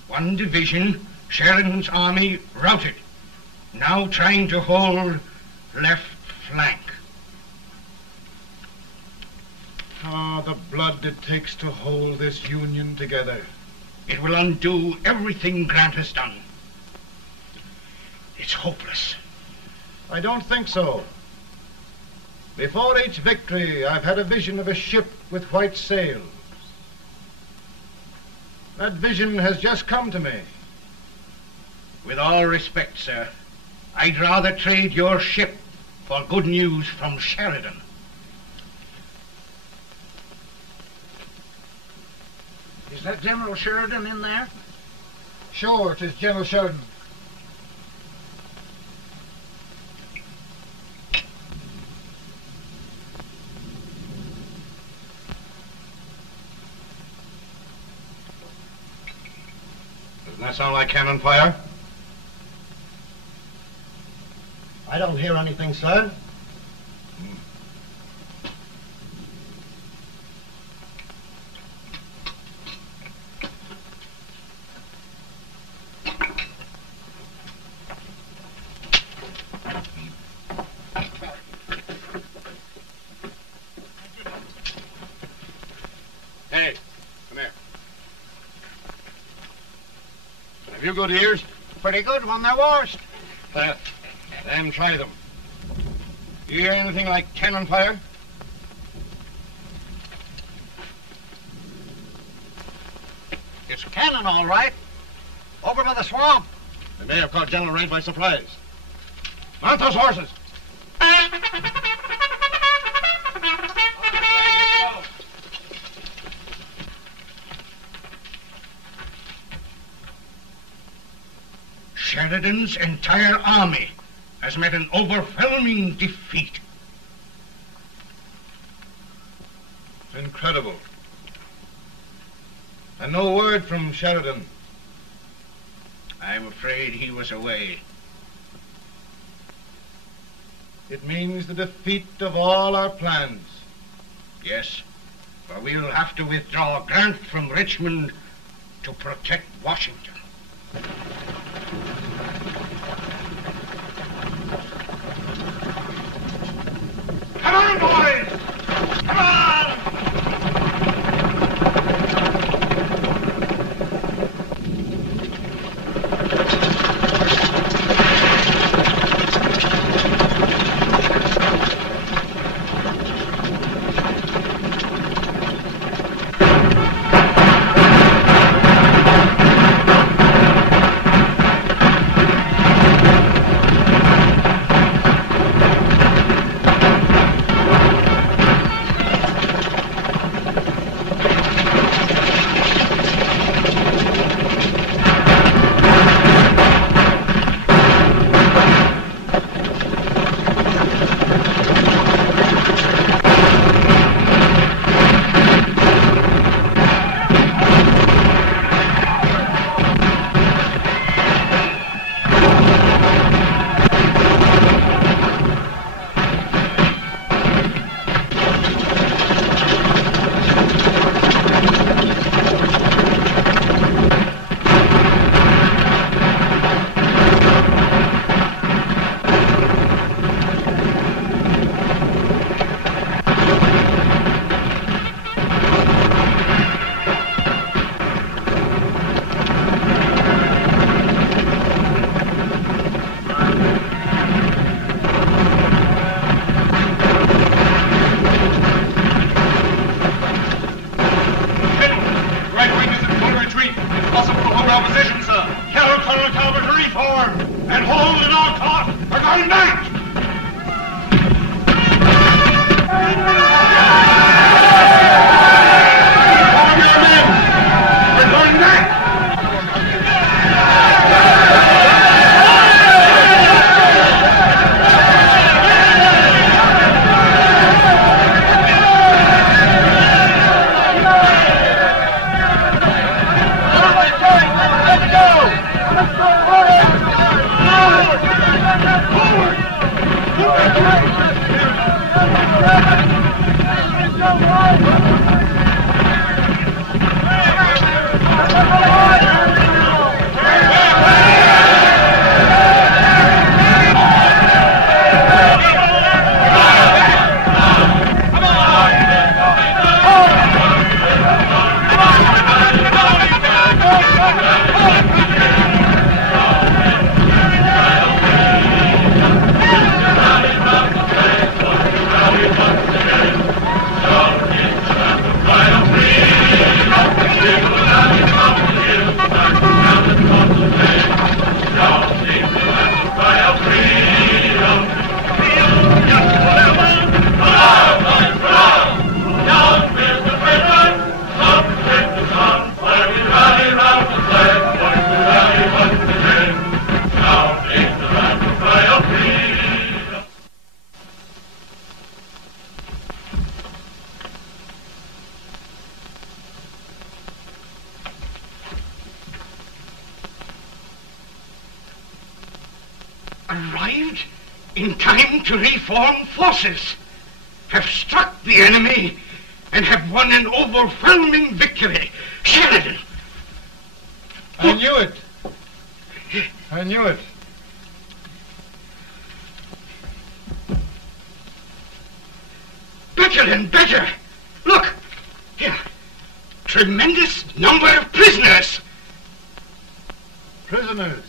One division, Sheridan's army, routed. Now trying to hold left flank. Ah, the blood it takes to hold this Union together. It will undo everything Grant has done. It's hopeless. I don't think so. Before each victory, I've had a vision of a ship with white sails. That vision has just come to me. With all respect, sir, I'd rather trade your ship for good news from Sheridan. Is that General Sheridan in there? Sure, it is General Sheridan. Doesn't that sound like cannon fire? I don't hear anything, sir. Hey, come here. Have you good ears? Pretty good when they're washed. Then try them. You hear anything like cannon fire? It's cannon, all right. Over by the swamp. They may have caught General Range by surprise. Mount those horses! Sheridan's entire army has met an overwhelming defeat. It's incredible. And no word from Sheridan. I'm afraid he was away. It means the defeat of all our plans. Yes, for we'll have to withdraw Grant from Richmond to protect Washington. Come on, boys! Come on! Arrived in time to reform forces, have struck the enemy, and have won an overwhelming victory. Sheridan! I knew it. I knew it. Better and better. Look, here. Tremendous number of prisoners. Prisoners.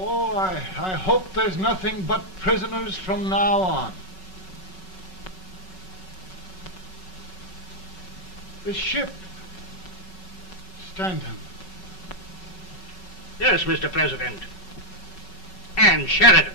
Oh, I hope there's nothing but prisoners from now on. The ship. Stanton. Yes, Mr. President. And Sheridan.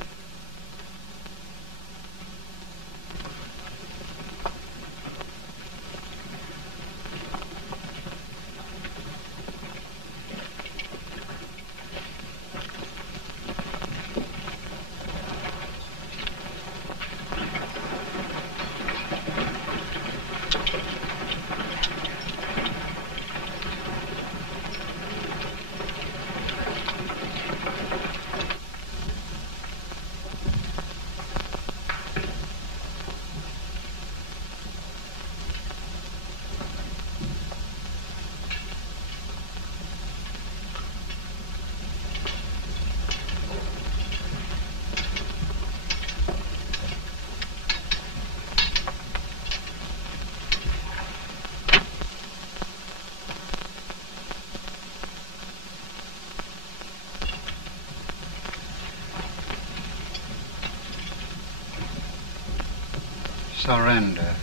Surrender.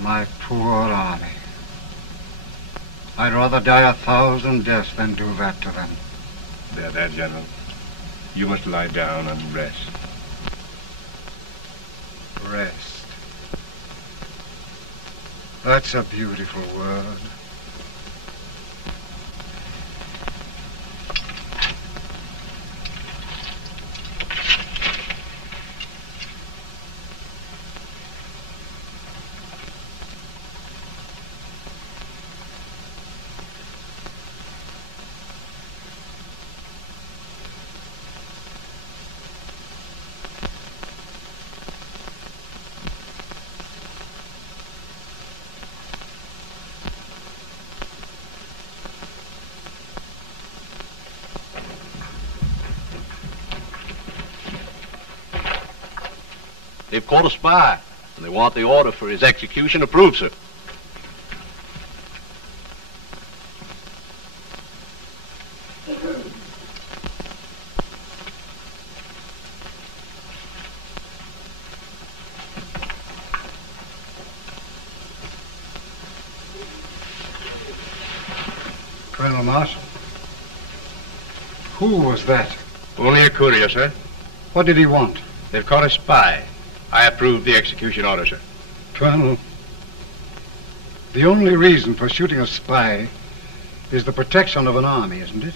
My poor army. I'd rather die 1,000 deaths than do that to them. There, General. You must lie down and rest. Rest. That's a beautiful word. They've caught a spy, and they want the order for his execution approved, sir. Colonel Marshall? Who was that? Only a courier, sir. What did he want? They've caught a spy. I approve the execution order, sir. Colonel, the only reason for shooting a spy is the protection of an army, isn't it?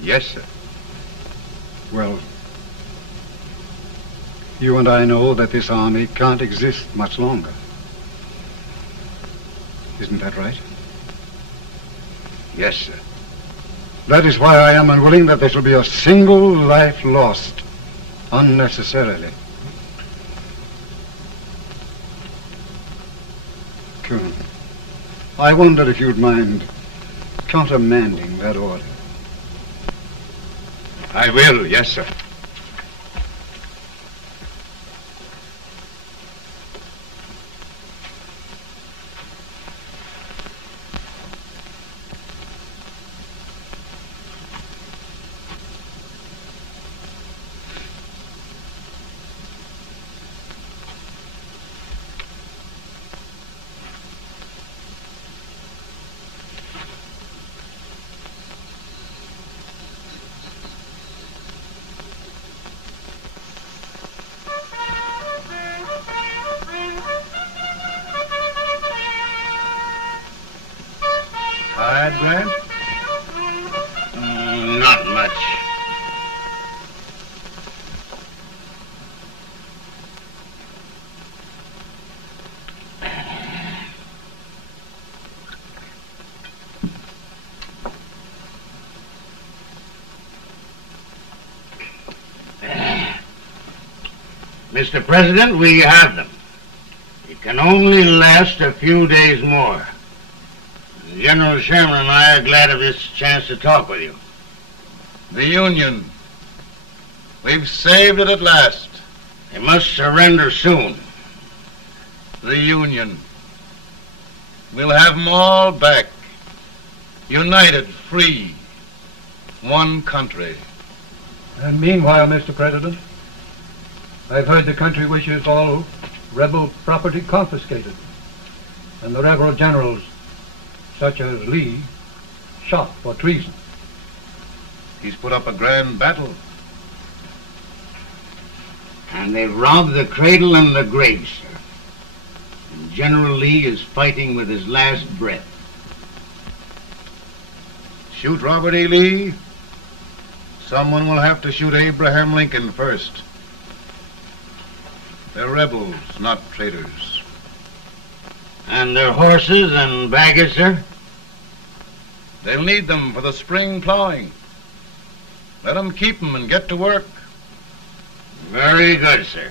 Yes, sir. Well, you and I know that this army can't exist much longer. Isn't that right? Yes, sir. That is why I am unwilling that there shall be a single life lost unnecessarily. true. I wondered if you'd mind countermanding that order. I will, yes, sir. Tired, Grant? Not much. Mr. President, we have them. It can only last a few days more. General Sherman and I are glad of this chance to talk with you. The Union. We've saved it at last. They must surrender soon. The Union. We'll have them all back. United, free. One country. And meanwhile, Mr. President, I've heard the country wishes all rebel property confiscated, and the rebel generals, such as Lee, shot for treason. He's put up a grand battle. And they've robbed the cradle and the grave, sir. And General Lee is fighting with his last breath. Shoot Robert E. Lee? Someone will have to shoot Abraham Lincoln first. They're rebels, not traitors. And their horses and baggage, sir? They'll need them for the spring plowing. Let them keep them and get to work. Very good, sir.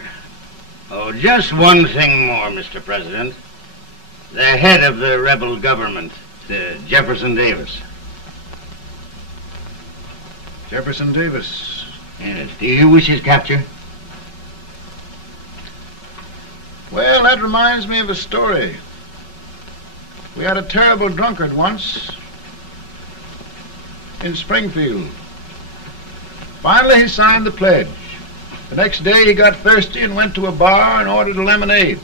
Oh, just one thing more, Mr. President. The head of the rebel government, Jefferson Davis. Jefferson Davis? Yes. Do you wish his capture? Well, that reminds me of a story. We had a terrible drunkard once in Springfield. Finally, he signed the pledge. The next day, he got thirsty and went to a bar and ordered a lemonade.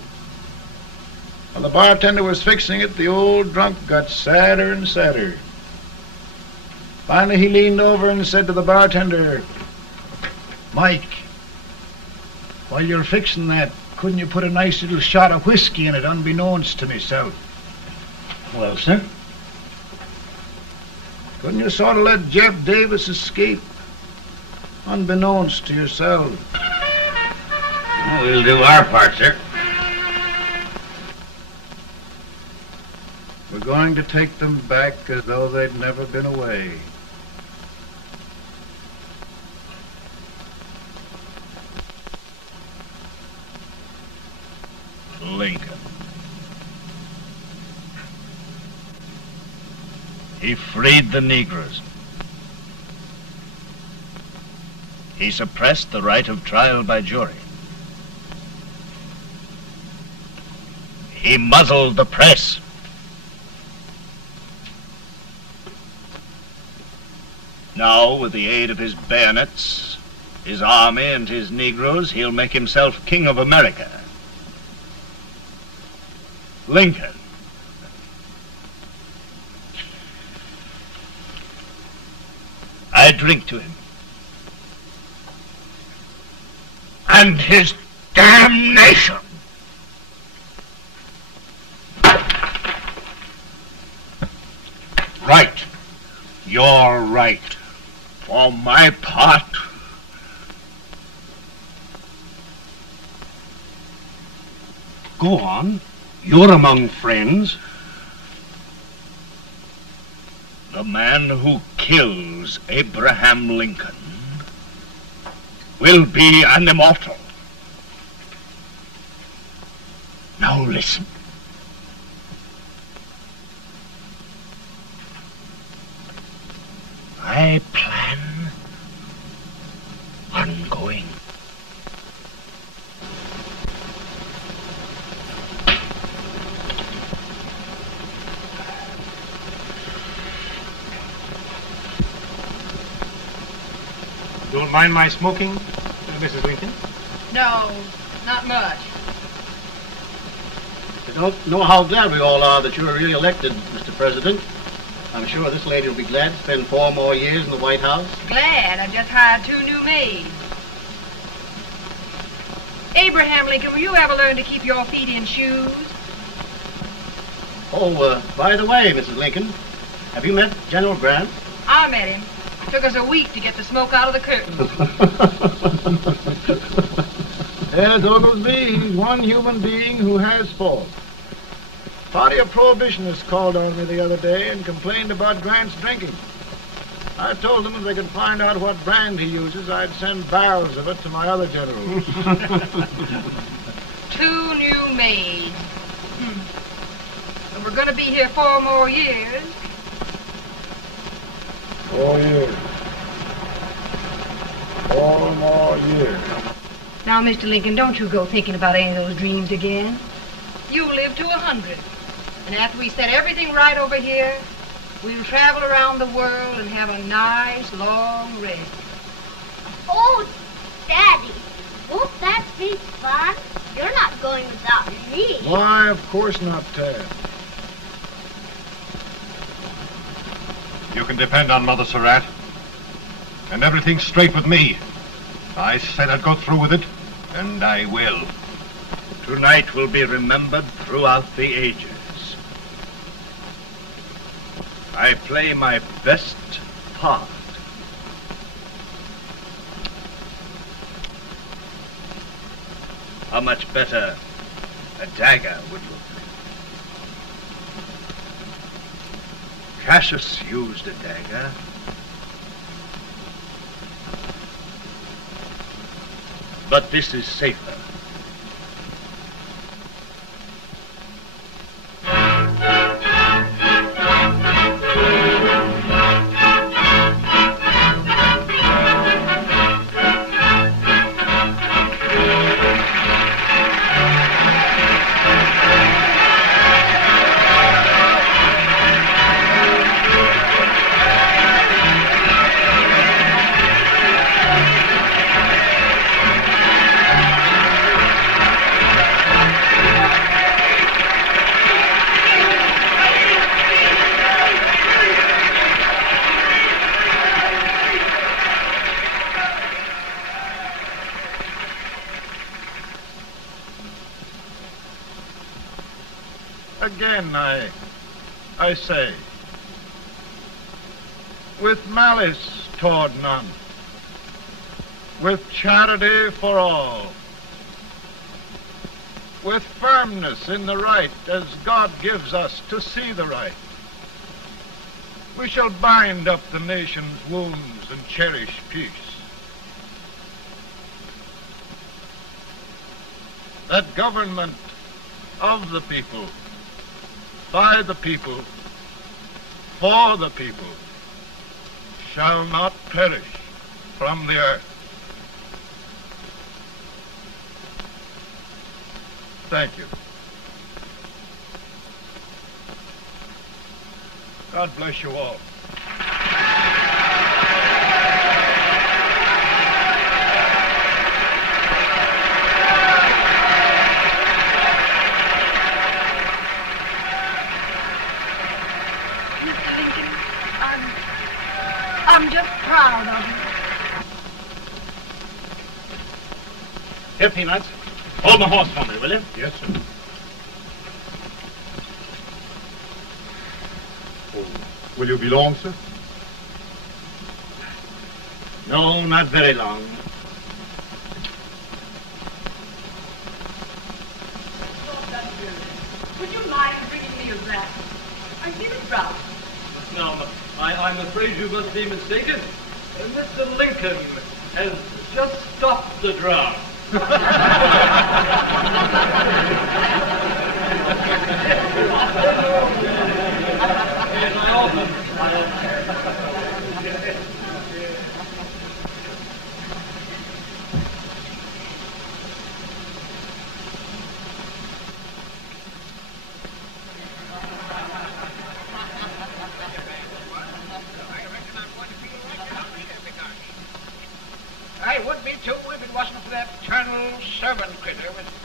While the bartender was fixing it, the old drunk got sadder and sadder. Finally, he leaned over and said to the bartender, "Mike, while you're fixing that, couldn't you put a nice little shot of whiskey in it, unbeknownst to myself?" Well, sir? Couldn't you sort of let Jeff Davis escape, unbeknownst to yourself? Well, we'll do our part, sir. We're going to take them back as though they'd never been away. Lincoln. He freed the Negroes. He suppressed the right of trial by jury. He muzzled the press. Now, with the aid of his bayonets, his army and his Negroes, he'll make himself king of America. Lincoln. I drink to him. And his damnation. Right. You're right. For my part, go on. You're among friends. The man who kills Abraham Lincoln will be an immortal. Now listen. don't mind my smoking, Mrs. Lincoln? No, not much. I don't know how glad we all are that you're re-elected, Mr. President. I'm sure this lady will be glad to spend 4 more years in the White House. Glad. I've just hired 2 new maids. Abraham Lincoln, will you ever learn to keep your feet in shoes? Oh, by the way, Mrs. Lincoln, have you met General Grant? I met him. It took us a week to get the smoke out of the curtains. Yes, Oglesby, he's one human being who has faults. Party of Prohibitionists called on me the other day and complained about Grant's drinking. I told them if they could find out what brand he uses, I'd send barrels of it to my other generals. 2 new maids. And we're going to be here 4 more years. 4 years. 4 more years. Now, Mr. Lincoln, don't you go thinking about any of those dreams again. You live to 100. And after we set everything right over here, we'll travel around the world and have a nice, long rest. Oh, Daddy, won't that be fun? You're not going without me. Why, of course not, Tad. You can depend on Mother Surratt. And everything's straight with me. I said I'd go through with it, and I will. Tonight will be remembered throughout the ages. I play my best part. How much better a dagger would look. Cassius used a dagger. But this is safer. Again, I say, with malice toward none, with charity for all, with firmness in the right as God gives us to see the right, we shall bind up the nation's wounds and cherish peace. That government of the people, by the people, for the people, shall not perish from the earth. Thank you. God bless you all. I'm just proud of you. Here, Peanuts. Hold my horse for me, will you? Yes, sir. Will you be long, sir? No, not very long. Would you mind bringing me a glass? I feel it drop. No, I'm afraid you must be mistaken. Mr. Lincoln has just stopped the draft. little servant critter with